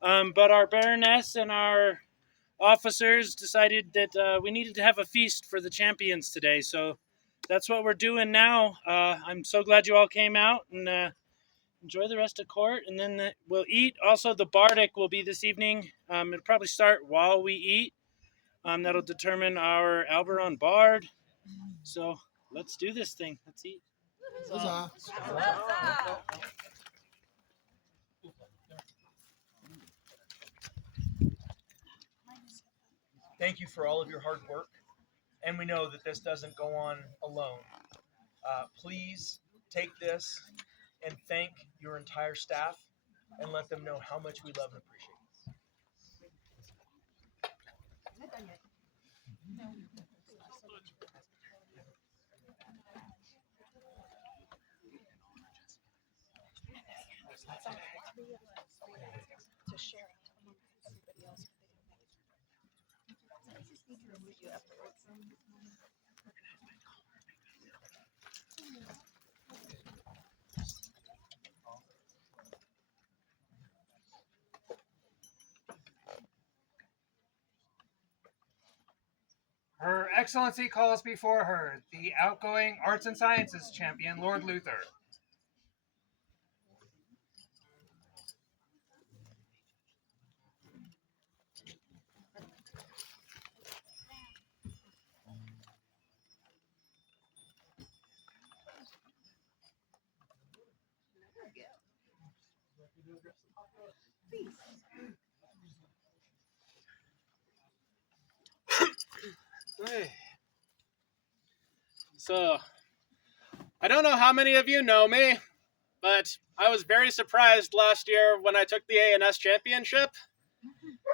But our Baroness and our officers decided that we needed to have a feast for the champions today. So that's what we're doing now. I'm so glad you all came out, and enjoy the rest of court, and then we'll eat. Also, the Bardic will be this evening. It'll probably start while we eat. That'll determine our al-Barran Bard. So let's do this thing. Let's eat. Huzzah. Thank you for all of your hard work, and we know that this doesn't go on alone. Please take this and thank your entire staff and let them know how much we love and appreciate it. To share it among everybody else. I just need to remove you afterwards. Her Excellency calls before her the outgoing Arts and Sciences champion, Lord Luther. Hey. So, I don't know how many of you know me, but I was very surprised last year when I took the A&S championship.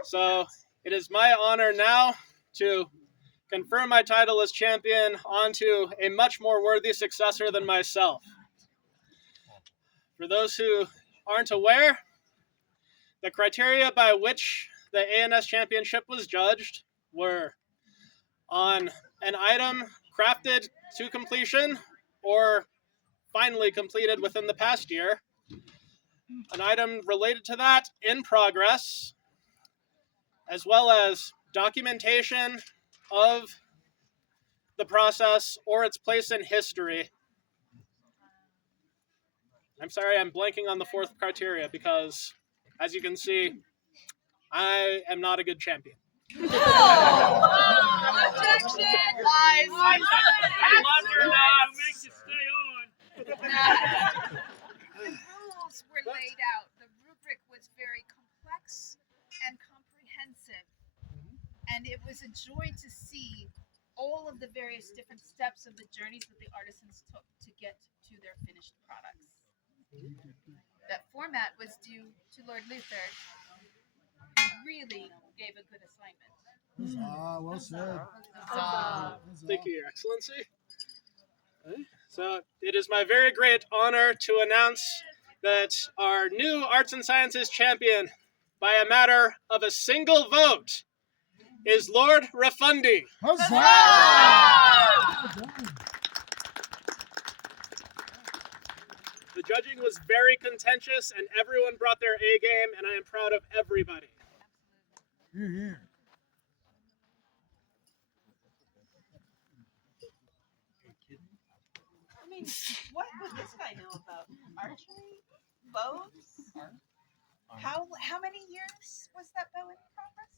So, it is my honor now to confer my title as champion onto a much more worthy successor than myself. For those who aren't aware, the criteria by which the A&S championship was judged were on an item crafted to completion or finally completed within the past year, an item related to that in progress, as well as documentation of the process or its place in history. I'm sorry, I'm blanking on the fourth criteria because, as you can see, I am not a good champion. Objection! Lies! I love your laugh. Makes you stay on. The rules were laid out. The rubric was very complex and comprehensive. And it was a joy to see all of the various different steps of the journeys that the artisans took to get to their finished products. That format was due to Lord Luther, who really gave a good assignment. Huzzah, well said. Thank you, Your Excellency. Okay. So it is my very great honor to announce that our new Arts and Sciences champion, by a matter of a single vote, is Lord Refundi. The judging was very contentious, and everyone brought their A game, and I am proud of everybody. Here, here. I mean, what would this guy know about archery? Bows? How many years was that bow in progress?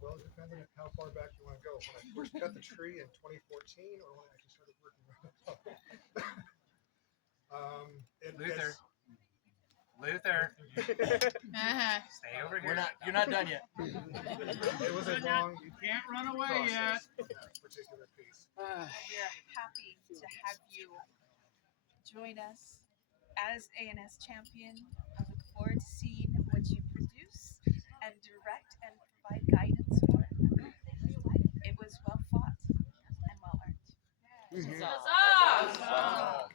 Well, it depends on how far back you want to go. When I first cut the tree in 2014, or when I actually started working on the bow. Luther. Stay over here. You're not done yet. It was a long. You can't run away yet. Particular piece. We're happy to have you join us as A&S champion. I look forward to seeing what you produce and direct and provide guidance for. It was well fought and well earned. Huzzah!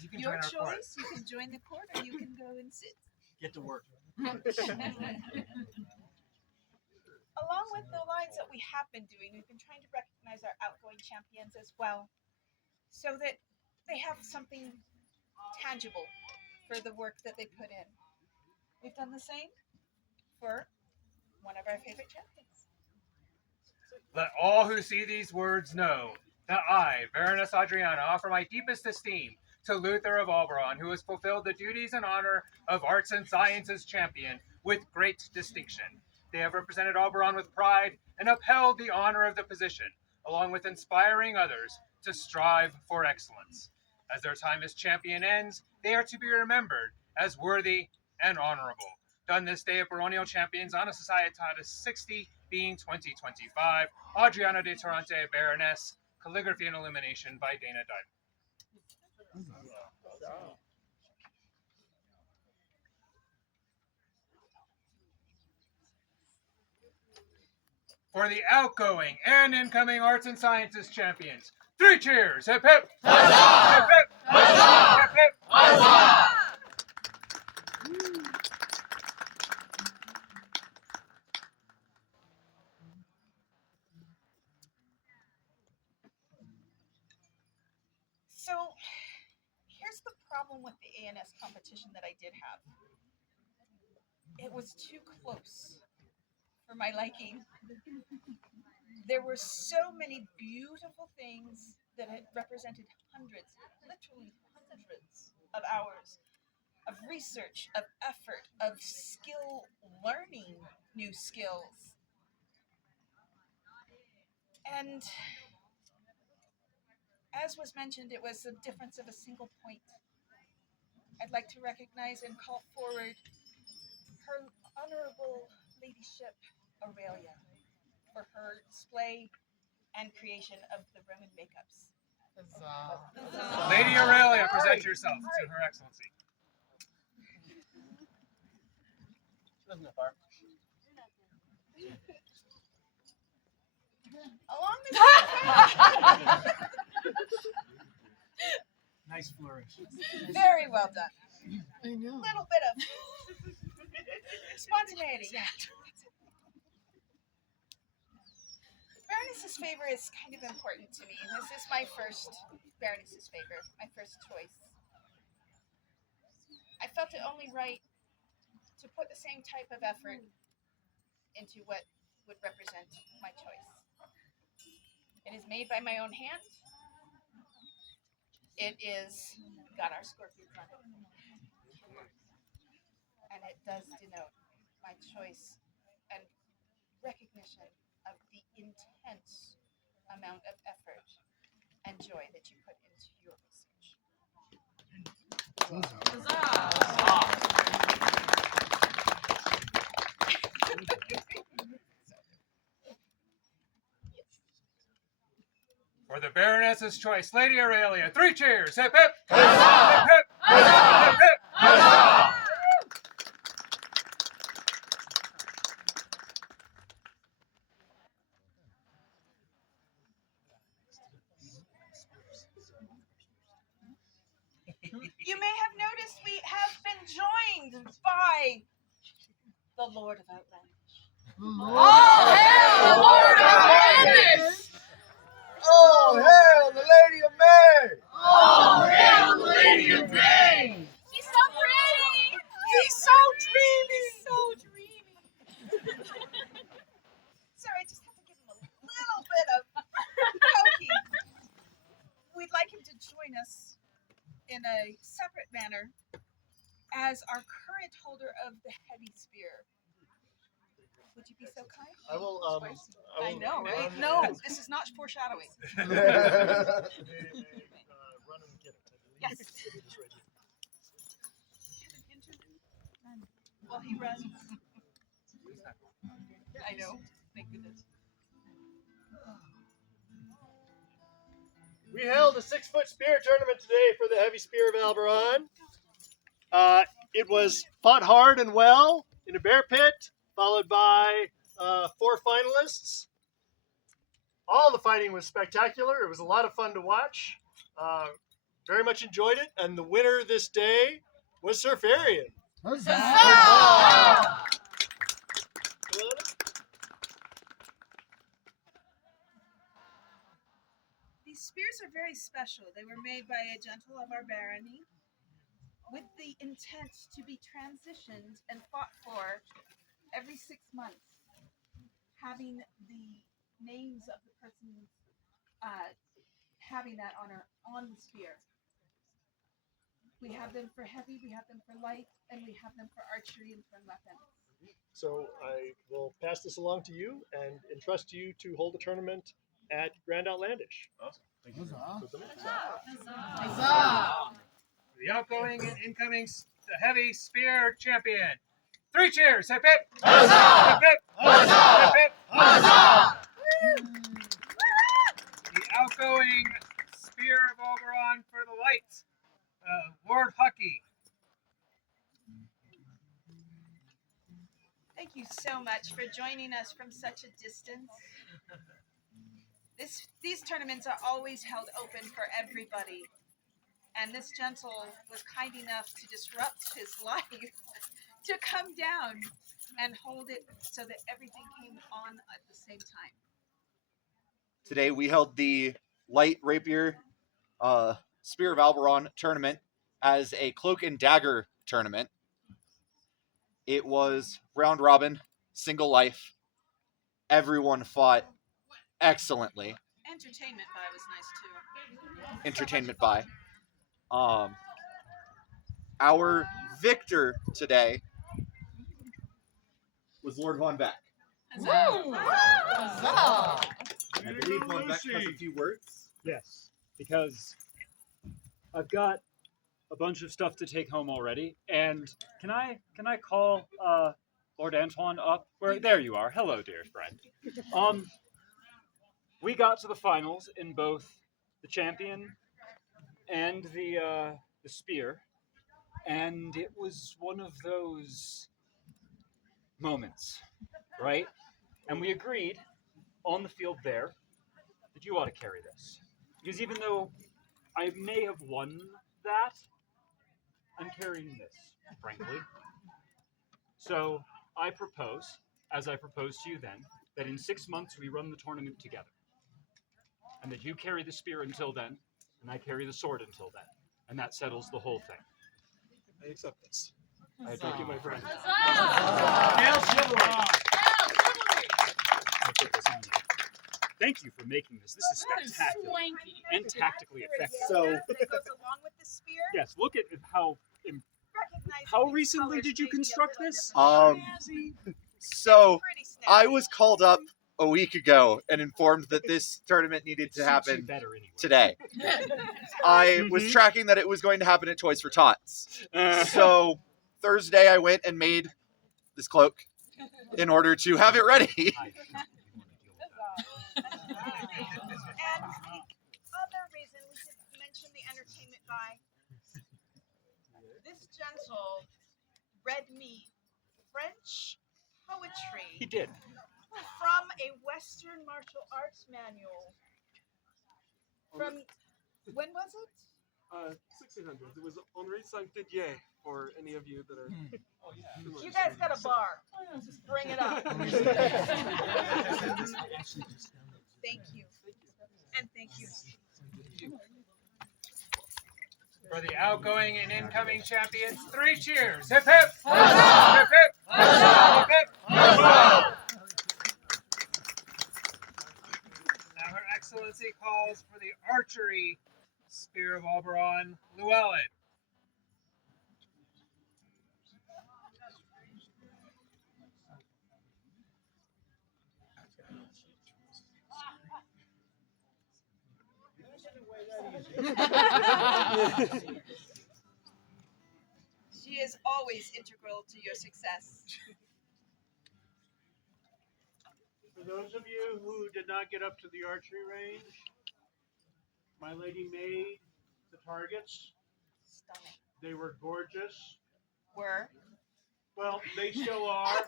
You can Your join our court. choice. You can join the court or you can go and sit. Get to work. Along with the lines that we have been doing, we've been trying to recognize our outgoing champions as well, so that they have something tangible for the work that they put in. We've done the same for one of our favorite champions. Let all who see these words know that I, Baroness Adriana, offer my deepest esteem to Luther of Alberon, who has fulfilled the duties and honor of Arts and Sciences champion with great distinction. They have represented Alberon with pride and upheld the honor of the position, along with inspiring others to strive for excellence. As their time as champion ends, they are to be remembered as worthy and honorable. Done this day of baronial champions on a Societatis 60, being 2025, Adriana de Torrente, Baroness, calligraphy and illumination by Dana Diamond. For the outgoing and incoming Arts and Sciences champions, 3 cheers! Hip hip! Huzzah! Hip hip! Huzzah! Hip hip! Huzzah! So, here's the problem with the ANS competition that I did have. It was too close for my liking. There were so many beautiful things that had represented hundreds, literally hundreds of hours of research, of effort, of skill learning new skills. And as was mentioned, it was a difference of a single point. I'd like to recognize and call forward Her Honorable Ladyship Aurelia for her display and creation of the Roman makeups. Lady Aurelia, present yourself to Her Excellency. Along this Nice flourish. very well done. I know. Little bit of spontaneity, yeah. Baroness's favor is kind of important to me. This is my first Baroness's favor, my first choice. I felt it only right to put the same type of effort into what would represent my choice. It is made by my own hand. It is got our scorpions on it. And it does denote my choice and recognition of the intense amount of effort and joy that you put into your research. For the Baroness's choice, Lady Aurelia, 3 cheers! Hip hip! Huzzah! Hip hip! Huzzah! Hip hip! Huzzah! You may have noticed we have been joined by the Lord of Outlandish. All hail the Lord of Outlandish! All hail the Lady of May! All hail the Lady of May! He's so pretty! He's so dreamy! So dreamy! Sorry, I just have to give him a little bit of poking. We'd like him to join us in a separate manner as our current holder of the heavy spear. Would you be so kind? I will, I know, right? No, this is not foreshadowing. run and get it. Yes. Well, he runs. I know. Thank goodness. We held a 6-foot spear tournament today for the heavy spear of al-Barran. It was fought hard and well in a bear pit, followed by 4 finalists. All the fighting was spectacular. It was a lot of fun to watch. very much enjoyed it, and the winner this day was Sir Farian. These spears are very special. They were made by a gentle of al-Barran with the intent to be transitioned and fought for every 6 months, having the names of the persons having that honor on the spear. We have them for heavy, we have them for light, and we have them for archery and twin weapons. So I will pass this along to you and entrust you to hold the tournament at Grand Outlandish. Awesome. Thank you. The outgoing and incoming the heavy spear champion. 3 cheers! Hip hip! Hip hip! Hip hip! The outgoing spear of al-Barran for the light, Lord Hucky. Thank you so much for joining us from such a distance. These tournaments are always held open for everybody. And this gentle was kind enough to disrupt his life to come down and hold it so that everything came on at the same time. Today we held the Light Rapier Spear of al-Barran tournament as a cloak and dagger tournament. It was round robin, single life. Everyone fought excellently. Entertainment buy was nice too. Entertainment by. Our victor today was Lord Von Beck. Woo! I believe Von Beck has a few words. Yes, because I've got a bunch of stuff to take home already, and can I call Lord Antoine up? There you are. Hello, dear friend. We got to the finals in both the champion and the spear, and it was one of those moments, right? And we agreed on the field there that you ought to carry this, because even though I may have won that, I'm carrying this, frankly. So I propose, as I proposed to you then, that in 6 months we run the tournament together. And that you carry the spear until then, and I carry the sword until then. And that settles the whole thing. I accept this. Thank you, my friend. Hail chivalry! I'll put this on you. Thank you for making this. This is spectacular and tactically effective. So that goes along with the spear. Yes, look at how recently did you construct this? So I was called up a week ago and informed that this tournament needed to happen today. I was tracking that it was going to happen at Toys for Tots. So Thursday I went and made this cloak in order to have it ready. And the other reason we should mention the entertainment buy. This gentle read me French poetry. He did. From a Western martial arts manual. From when was it? 1600s. It was Henri Saint-Didier for any of you that are. Oh yeah. You guys got a bar. Just bring it up. Thank you. And thank you. For the outgoing and incoming champions, 3 cheers! Hip hip! Hip hip! Hip hip! Now Her Excellency calls for the archery spear of al-Barran, Llewellyn. She is always integral to your success. For those of you who did not get up to the archery range, my lady made the targets. Stunning. They were gorgeous. Were? Well, they still are.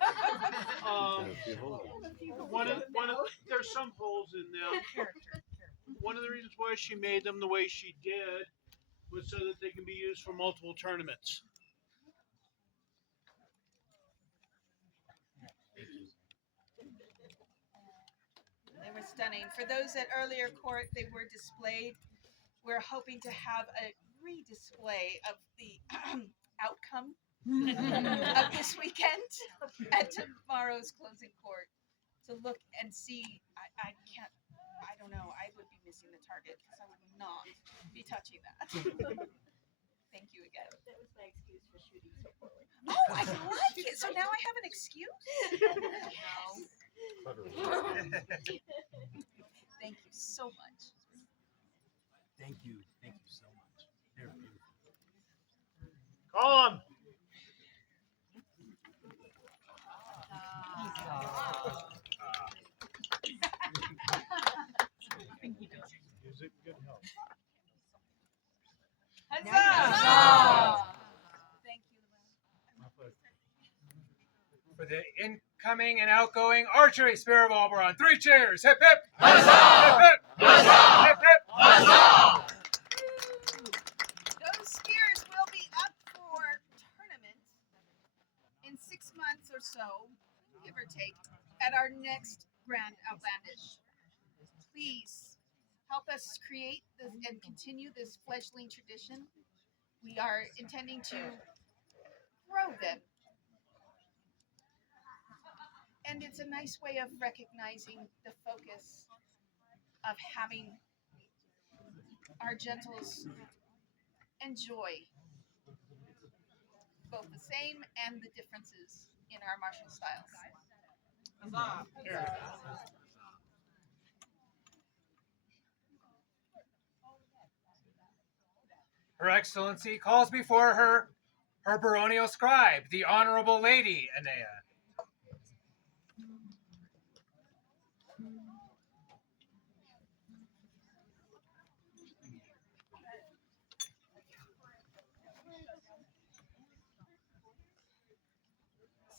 There's some holes in them. One of the reasons why she made them the way she did so that they can be used for multiple tournaments. They were stunning. For those at earlier court, they were displayed. We're hoping to have a re-display of the outcome of this weekend at tomorrow's closing court to look and see. I can't. I don't know. I would be missing the target because I would not be touching that. Thank you again. That was my excuse for shooting so poorly. Oh, I like it. So now I have an excuse? Thank you so much. Thank you. Thank you so much. They're beautiful. Call him. Music, good help. Huzzah! Thank you. My pleasure. For the incoming and outgoing archery Spear of Al-Barran. 3 cheers! Hip hip! Huzzah! Hip hip! Huzzah! Hip hip! Huzzah! Those spears will be up for tournament in 6 months or so, give or take, at our next Grand Outlandish. Please help us create this and continue this fledgling tradition. We are intending to grow them. And it's a nice way of recognizing the focus of having our gentles enjoy both the same and the differences in our martial styles. Her Excellency calls before her her baronial scribe, the Honorable Lady Anea.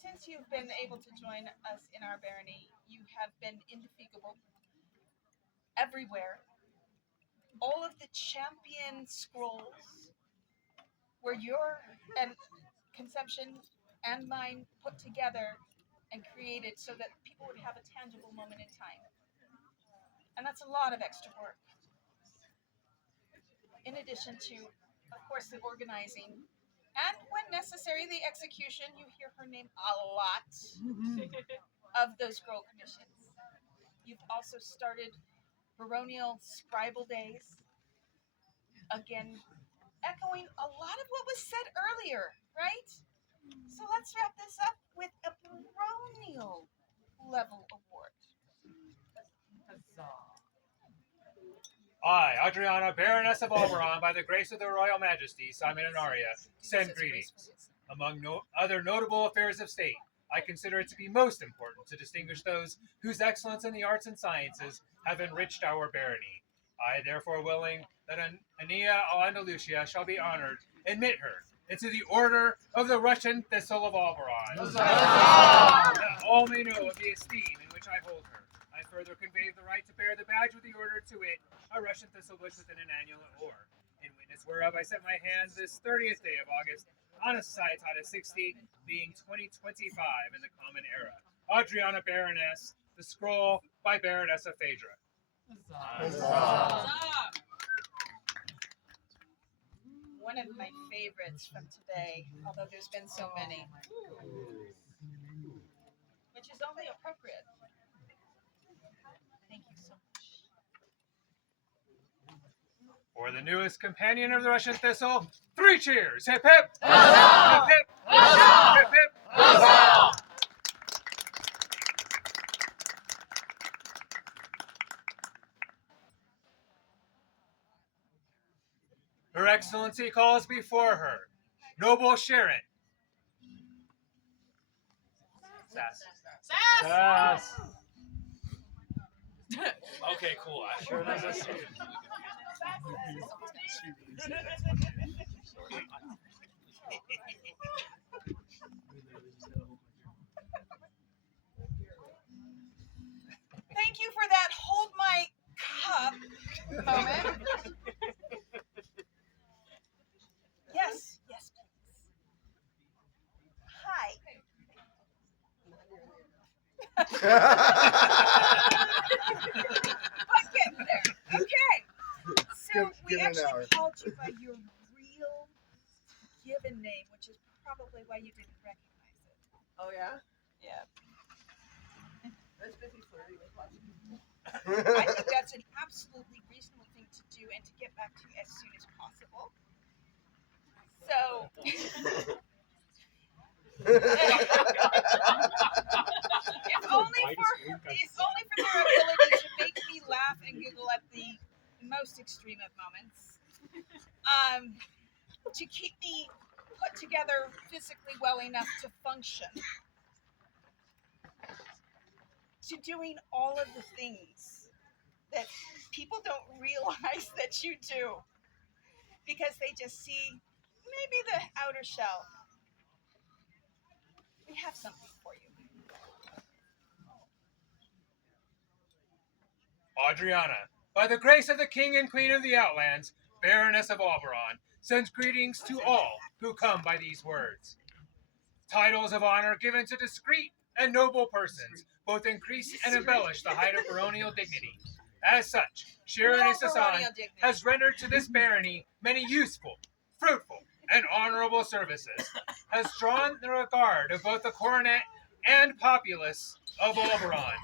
Since you've been able to join us in our barony, you have been indefatigable everywhere. All of the champion scrolls were your and conception and mine put together and created so that people would have a tangible moment in time. And that's a lot of extra work. In addition to, of course, the organizing and, when necessary, the execution. You hear her name a lot of those scroll commissions. You've also started baronial scribal days. Again, echoing a lot of what was said earlier, right? So let's wrap this up with a baronial level award. I, Adriana, Baroness of Al-Barran, by the grace of the Royal Majesty, Simon and Arya, send greetings. Among other notable affairs of state, I consider it to be most important to distinguish those whose excellence in the arts and sciences have enriched our barony. I, therefore, willing that Anea al-Andalusia shall be honored, admit her into the Order of the Russian Thistle of Al-Barran, that all may know of the esteem in which I hold her. I further convey the right to bear the badge of the order, to wit, a Russian thistle bush within an annual or. In witness whereof I set my hands this 30th day of August on a Societas 60, being 2025 in the common era. Adriana Baroness, the scroll by Baroness of Phaedra. One of my favorites from today, although there's been so many, which is only appropriate. Thank you so much. For the newest companion of the Russian Thistle, 3 cheers! Hip hip! Huzzah! Hip hip! Huzzah! Hip hip! Huzzah! Her Excellency calls before her, Noble Sharon. Sass. Sass. Okay, cool. I Sure does this. Thank you for that hold my cup moment. But getting there. Okay. So we Give it an actually hour. called you by your real given name, which is probably why you didn't recognize it. Oh yeah. Yeah. I was busy flirting with lots of people. I think that's an absolutely reasonable thing to do and to get back to as soon as possible. So if only for their ability to make me laugh and giggle at the most extreme of moments. To keep me put together physically well enough to function. To doing all of the things that people don't realize that you do. Because they just see maybe the outer shell. We have something for you. Adriana, by the grace of the King and Queen of the Outlands, Baroness of al-Barran, sends greetings to all who come by these words. Titles of honor given to discreet and noble persons both increase and embellish the height of baronial dignity. As such, Shirin Sasan has rendered to this barony many useful, fruitful, and honorable services, has drawn the regard of both the coronet and populace of al-Barran.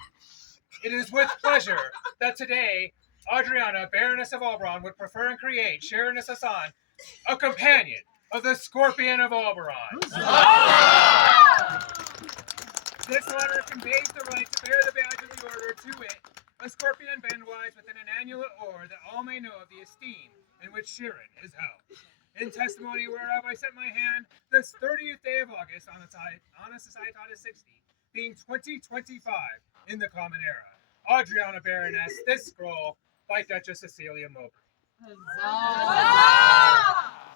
It is with pleasure that today, Adriana, Baroness of al-Barran, would prefer and create Shirin Sasan a companion of the Scorpion of al-Barran. This honor conveys the right to bear the badge of the order to it, a scorpion bandwise within an annual or that all may know of the esteem in which Shirin is held. In testimony whereof I set my hand this 30th day of August on a Societatis 60, being 2025 in the Common Era. Adriana Baroness, this scroll by Duchess Cecilia Mowbray.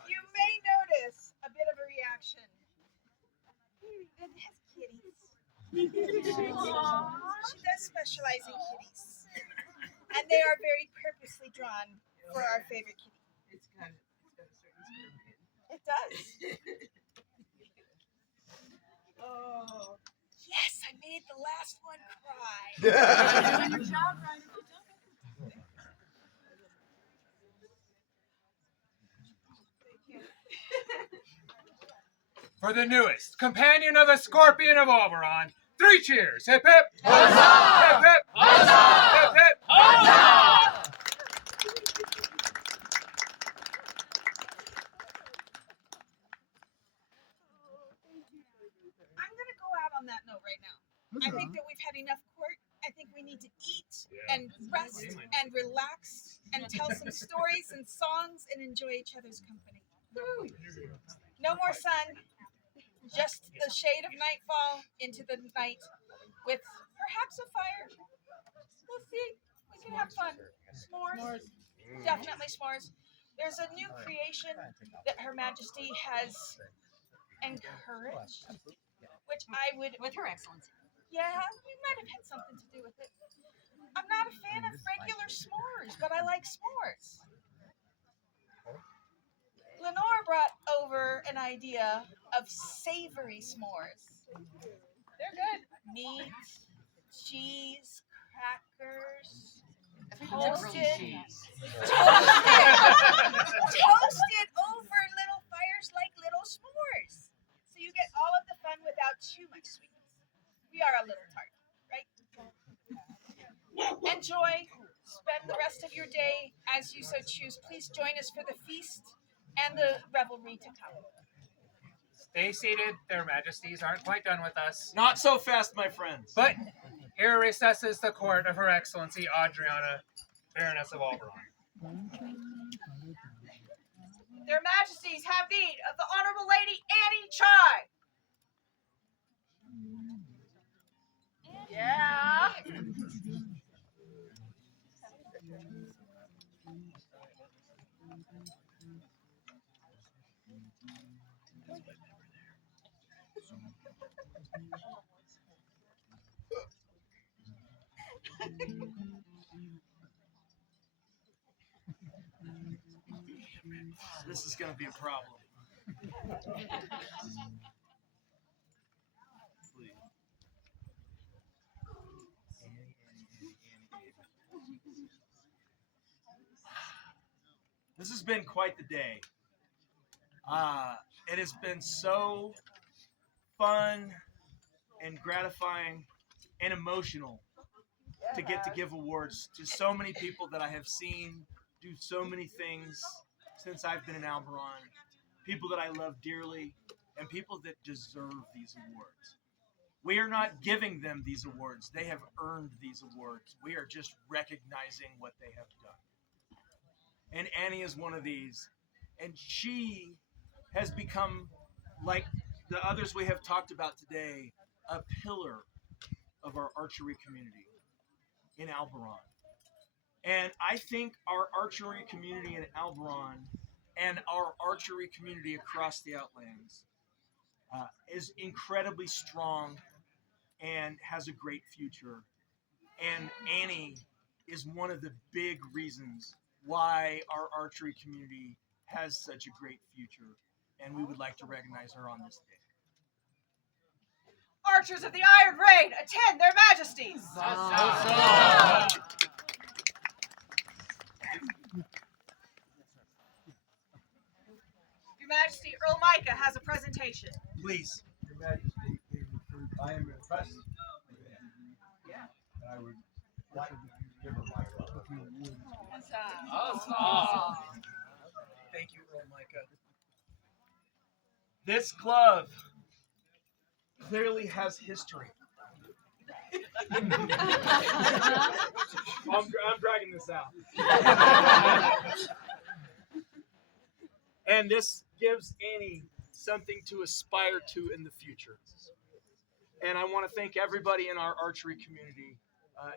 You may notice a bit of a reaction. It has kitties. She does specialize in kitties. And they are very purposely drawn for our favorite kitty. It's got a certain scorpion. It does. Oh. Yes, I made the last one cry. You're doing your job right if you don't. For the newest companion of the Scorpion of al-Barran, 3 cheers! Hip hip! Huzzah! Hip hip! Huzzah! Hip hip! Huzzah! I'm going to go out on that note right now. I think that we've had enough court. I think we need to eat and rest and relax and tell some stories and songs and enjoy each other's company. No more sun. Just the shade of nightfall into the night with perhaps a fire. We'll see. We can have fun. S'mores. Definitely s'mores. There's a new creation that Her Majesty has encouraged, which I would... With Her Excellency. Yeah, we might have had something to do with it. I'm not a fan of regular s'mores, but I like s'mores. Lenore brought over an idea of savory s'mores. They're good. Meat, cheese, crackers, toasted over little fires like little s'mores. So you get all of the fun without too much sweetness. We are a little tart, right? Enjoy. Spend the rest of your day as you so choose. Please join us for the feast and the revelry to come. Stay seated. Their Majesties aren't quite done with us. Not so fast, my friends. But here recesses the court of Her Excellency Adriana, Baroness of al-Barran. Their Majesties have need of the Honorable Lady Annie Chai. Yeah. This is going to be a problem. This has been quite the day. It has been so fun and gratifying and emotional to get to give awards to so many people that I have seen do so many things since I've been in Albaron, people that I love dearly, and people that deserve these awards. We are not giving them these awards. They have earned these awards. We are just recognizing what they have done. And Annie is one of these. And she has become, like the others we have talked about today, a pillar of our archery community in Albaron. And I think our archery community in Albaron and our archery community across the Outlands is incredibly strong and has a great future. And Annie is one of the big reasons why our archery community has such a great future. And we would like to recognize her on this day. Archers of the Iron Rain, attend their majesties. Your Majesty, Earl Micah has a presentation. Please. Your Majesty, I am impressed with Annie. And I would like to give her my love. Thank you, Earl Micah. This glove clearly has history. I'm dragging this out. And this gives Annie something to aspire to in the future. And I want to thank everybody in our archery community.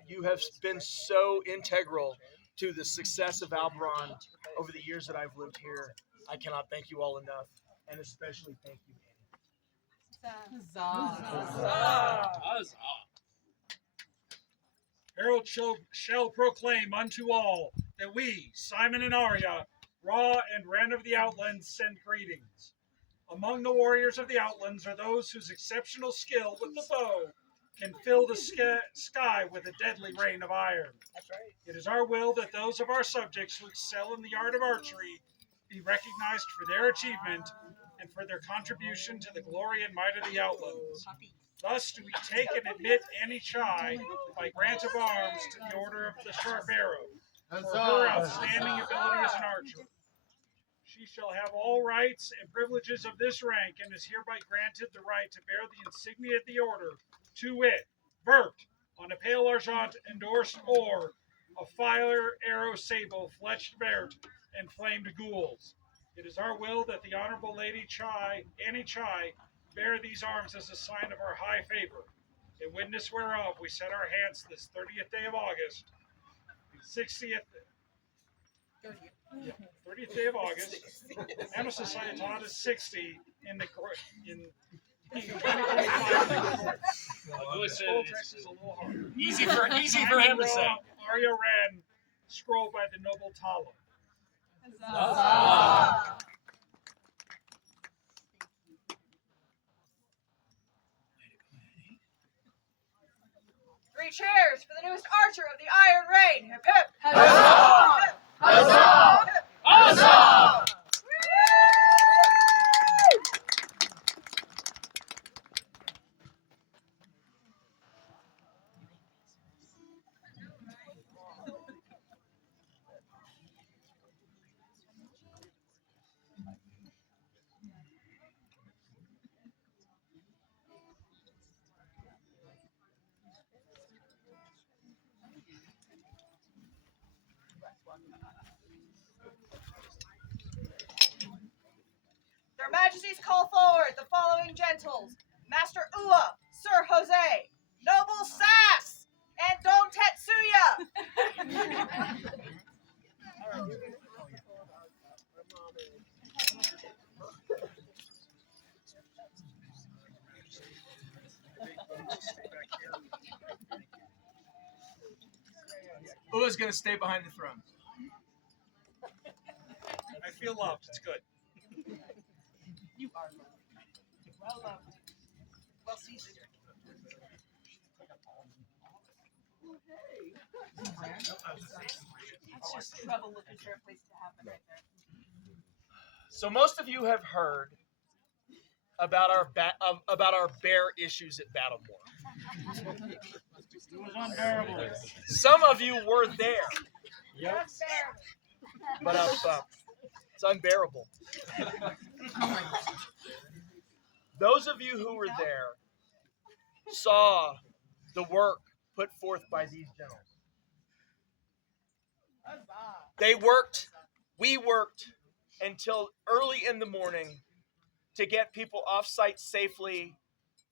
You have been so integral to the success of Albaron over the years that I've lived here. I cannot thank you all enough, and especially thank you, Herald shall proclaim unto all that we, Simon and Arya, Ra and Ren of the Outlands, send greetings. Among the warriors of the Outlands are those whose exceptional skill with the bow can fill the sky with a deadly rain of iron. That's right. It is our will that those of our subjects who excel in the art of archery be recognized for their achievement and for their contribution to the glory and might of the Outlands. Thus do we take and admit Annie Chai by grant of arms to the Order of the Sharp Arrow for her outstanding ability as an archer. She shall have all rights and privileges of this rank and is hereby granted the right to bear the insignia of the order, to wit, vert, on a pale argent endorsed or a fire arrow sable fletched vert and flamed gules. It is our will that the Honorable Lady Chai, Annie Chai, bear these arms as a sign of our high favor, in witness whereof we set our hands this 30th day of August, 30th day of August, Anna Societas 60 in the in 2025. Easy for him to say. Arya Ren, scroll by the noble Tala. Three cheers for the newest archer of the Iron Rain. Hip hip. Huzzah! Hip, hip. Huzzah! Hip. Huzzah! Their Majesties call forward the following gentles: Master Ua, Sir Jose, Noble Sass, and Don Tetsuya. Ua's going to stay behind the throne. I feel loved. It's good. You are loved. Well loved. Well seasoned. It's just Rebel looking for a place to happen right there. So most of you have heard about our bear issues at Battlemore. It was unbearable. Some of you were there, Yep. but it's unbearable. Those of you who were there saw the work put forth by these gentlemen. We worked until early in the morning to get people off site safely,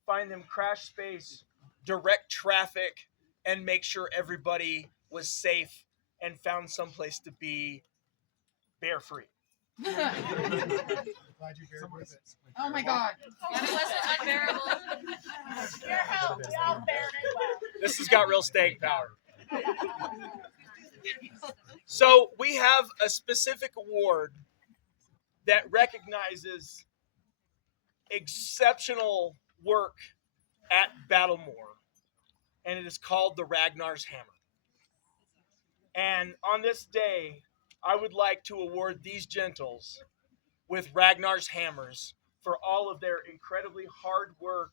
find them crash space, direct traffic, and make sure everybody was safe and found someplace to be bear free. Glad you bear with it. Oh my God. That wasn't unbearable. Your help. We all bear it well. This has got real staying power. So we have a specific award that recognizes exceptional work at Battlemore, and it is called the Ragnar's Hammer. And on this day, I would like to award these gentles with Ragnar's Hammers for all of their incredibly hard work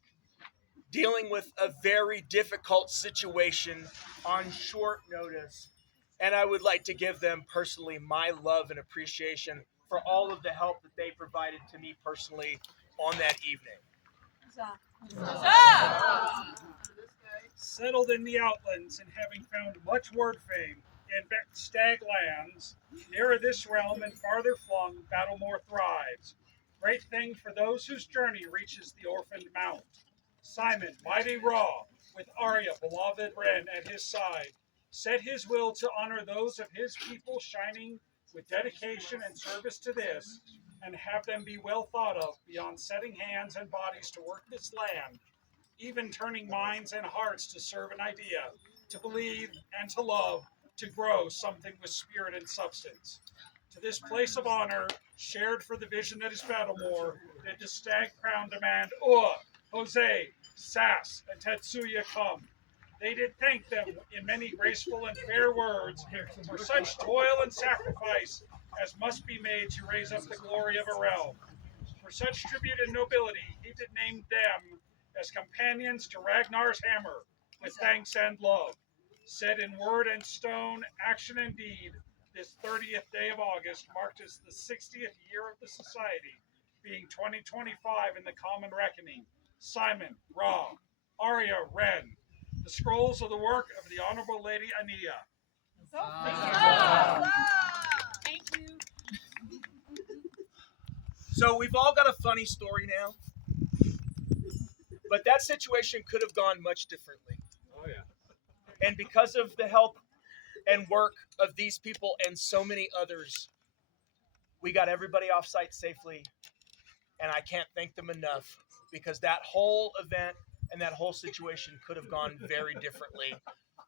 dealing with a very difficult situation on short notice. And I would like to give them personally my love and appreciation for all of the help that they provided to me personally on that evening. Settled in the outlands and having found much word fame in stag lands, nearer this realm and farther flung, Battlemore thrives. Great thing for those whose journey reaches the orphaned mount. Simon, mighty Raw, with Arya, beloved Ren, at his side, set his will to honor those of his people shining with dedication and service to this, and have them be well thought of beyond setting hands and bodies to work this land, even turning minds and hearts to serve an idea, to believe and to love, to grow something with spirit and substance. To this place of honor, shared for the vision that is Battlemore, did the stag crown demand, Jose, Sass, and Tetsuya come. They did thank them in many graceful and fair words for such toil and sacrifice as must be made to raise up the glory of a realm. For such tribute and nobility, he did name them as companions to Ragnar's Hammer, with thanks and love. Said in word and stone, action and deed, this 30th day of August marked as the 60th year of the Society, being 2025 in the common reckoning. Simon, Ra, Arya, Ren, the scrolls of the work of the Honorable Lady Ania. Thank you. So we've all got a funny story now, but that situation could have gone much differently. Oh yeah. And because of the help and work of these people and so many others, we got everybody off site safely, and I can't thank them enough, because that whole event and that whole situation could have gone very differently.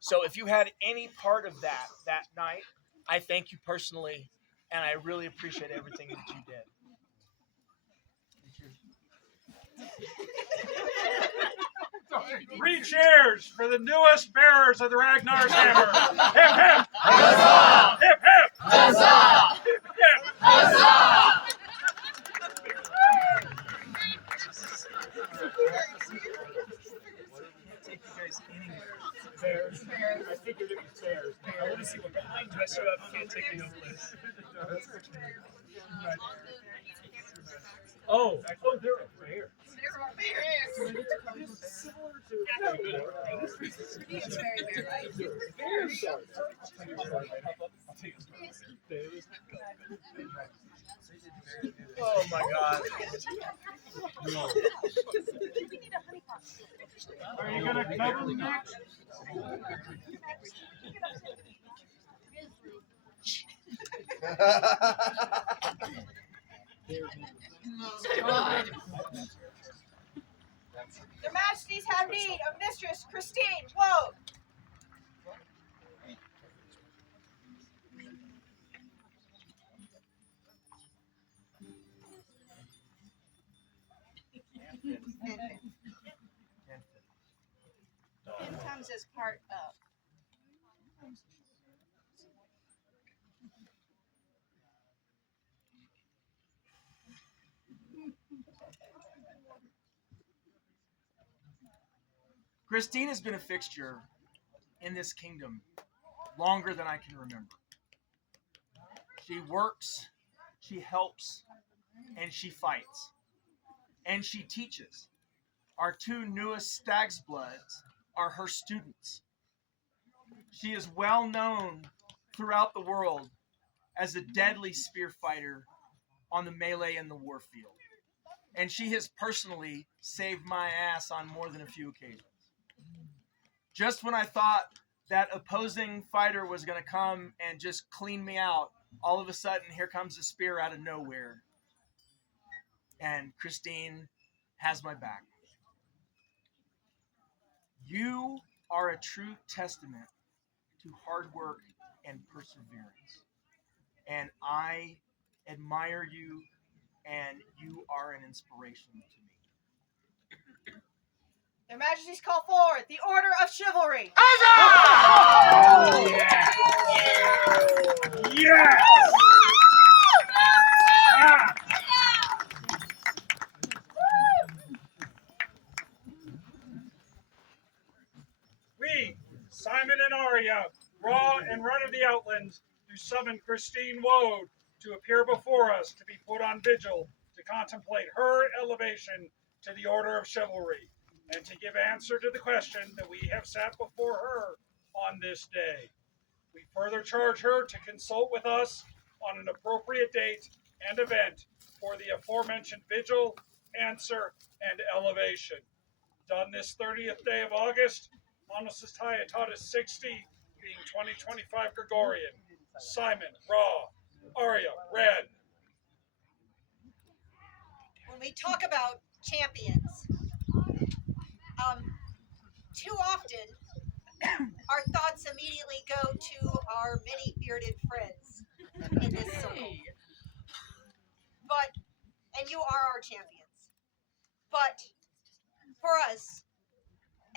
So if you had any part of that night, I thank you personally, and I really appreciate everything that you did. 3 cheers for the newest bearers of the Ragnar's Hammer. Hip hip! Huzzah! Hip hip! Huzzah! Hip hip! Huzzah! Bears. I figured it was bears. I want to see what behind you. I showed up. Can't take no place. Oh, they're over here. Similar to It's very bear like. bears. I'll take bears. Oh my God. Are you gonna cover the next? God. Their Majesties have need of Mistress Christine Woad. It comes as part of. Christine has been a fixture in this kingdom longer than I can remember. She works, she helps, and she fights. And she teaches. Our two newest Stag's Bloods are her students. She is well known throughout the world as a deadly spear fighter on the melee and the warfield. And she has personally saved my ass on more than a few occasions. Just when I thought that opposing fighter was going to come and just clean me out, all of a sudden, here comes a spear out of nowhere. And Christine has my back. You are a true testament to hard work and perseverance. And I admire you, and you are an inspiration to me. Their Majesties call forward the Order of Chivalry. Oh, yeah. Yes! Ah. We, Simon and Arya, Raw and Run of the Outlands, do summon Christine Woad to appear before us to be put on vigil to contemplate her elevation to the Order of Chivalry and to give answer to the question that we have sat before her on this day. We further charge her to consult with us on an appropriate date and event for the aforementioned vigil, answer, and elevation. Done this 30th day of August, Manus Taitatis 60, being 2025 Gregorian. Simon, Raw, Arya, Red. When we talk about champions, too often our thoughts immediately go to our many bearded friends in this circle. And you are our champions. But for us,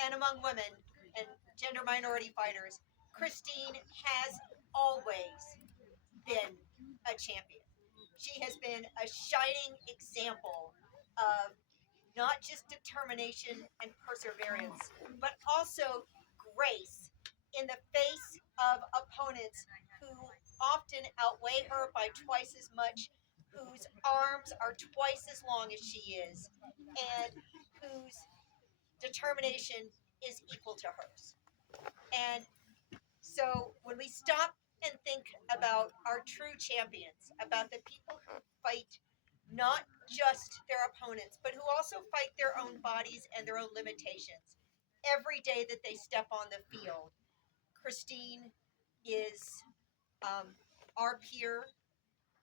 and among women and gender minority fighters, Christine has always been a champion. She has been a shining example of not just determination and perseverance, but also grace in the face of opponents who often outweigh her by twice as much, whose arms are twice as long as she is, and whose determination is equal to hers. And so when we stop and think about our true champions, about the people who fight not just their opponents, but who also fight their own bodies and their own limitations every day that they step on the field, Christine is our peer,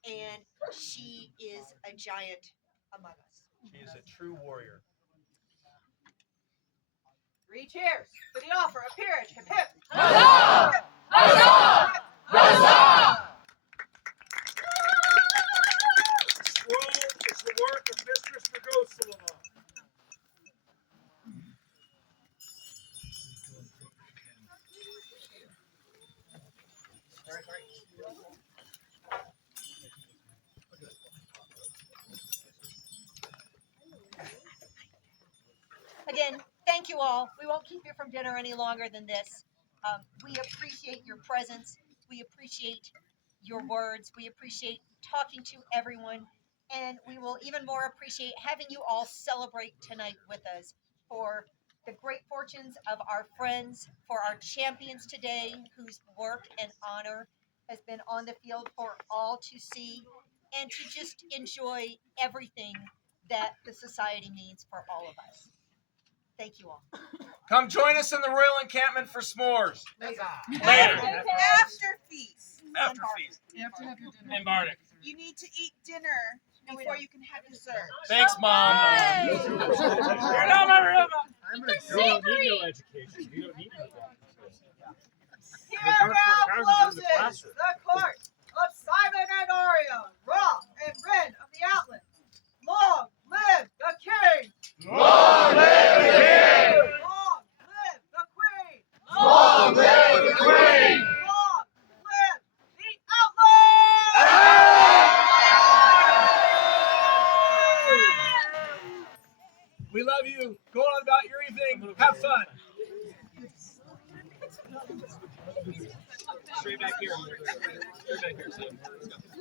and she is a giant among us. She is a true warrior. 3 cheers for the offer of peerage. Hip hip. Huzzah! Huzzah! Huzzah! Scroll is the work of Mistress Dragosilova. Again, thank you all. We won't keep you from dinner any longer than this. We appreciate your presence. We appreciate your words. We appreciate talking to everyone. And we will even more appreciate having you all celebrate tonight with us for the great fortunes of our friends, for our champions today, whose work and honor has been on the field for all to see, and to just enjoy everything that the society means for all of us. Thank you all. Come join us in the Royal Encampment for s'mores. Later. After feast. After feast. You have to have your dinner. And Bardic. You need to eat dinner before you can have dessert. Thanks, Mom. Hey! I'm You don't need no education. You don't need no Here now closes the court of Simon and Arya, Raw and Ren of the Outlands. Long live the king! Long live the king! Long live the queen! Long live the queen! Long live the outlaws! We love you. Go on about your evening. Have fun. Right back here. Right back here. So let's go.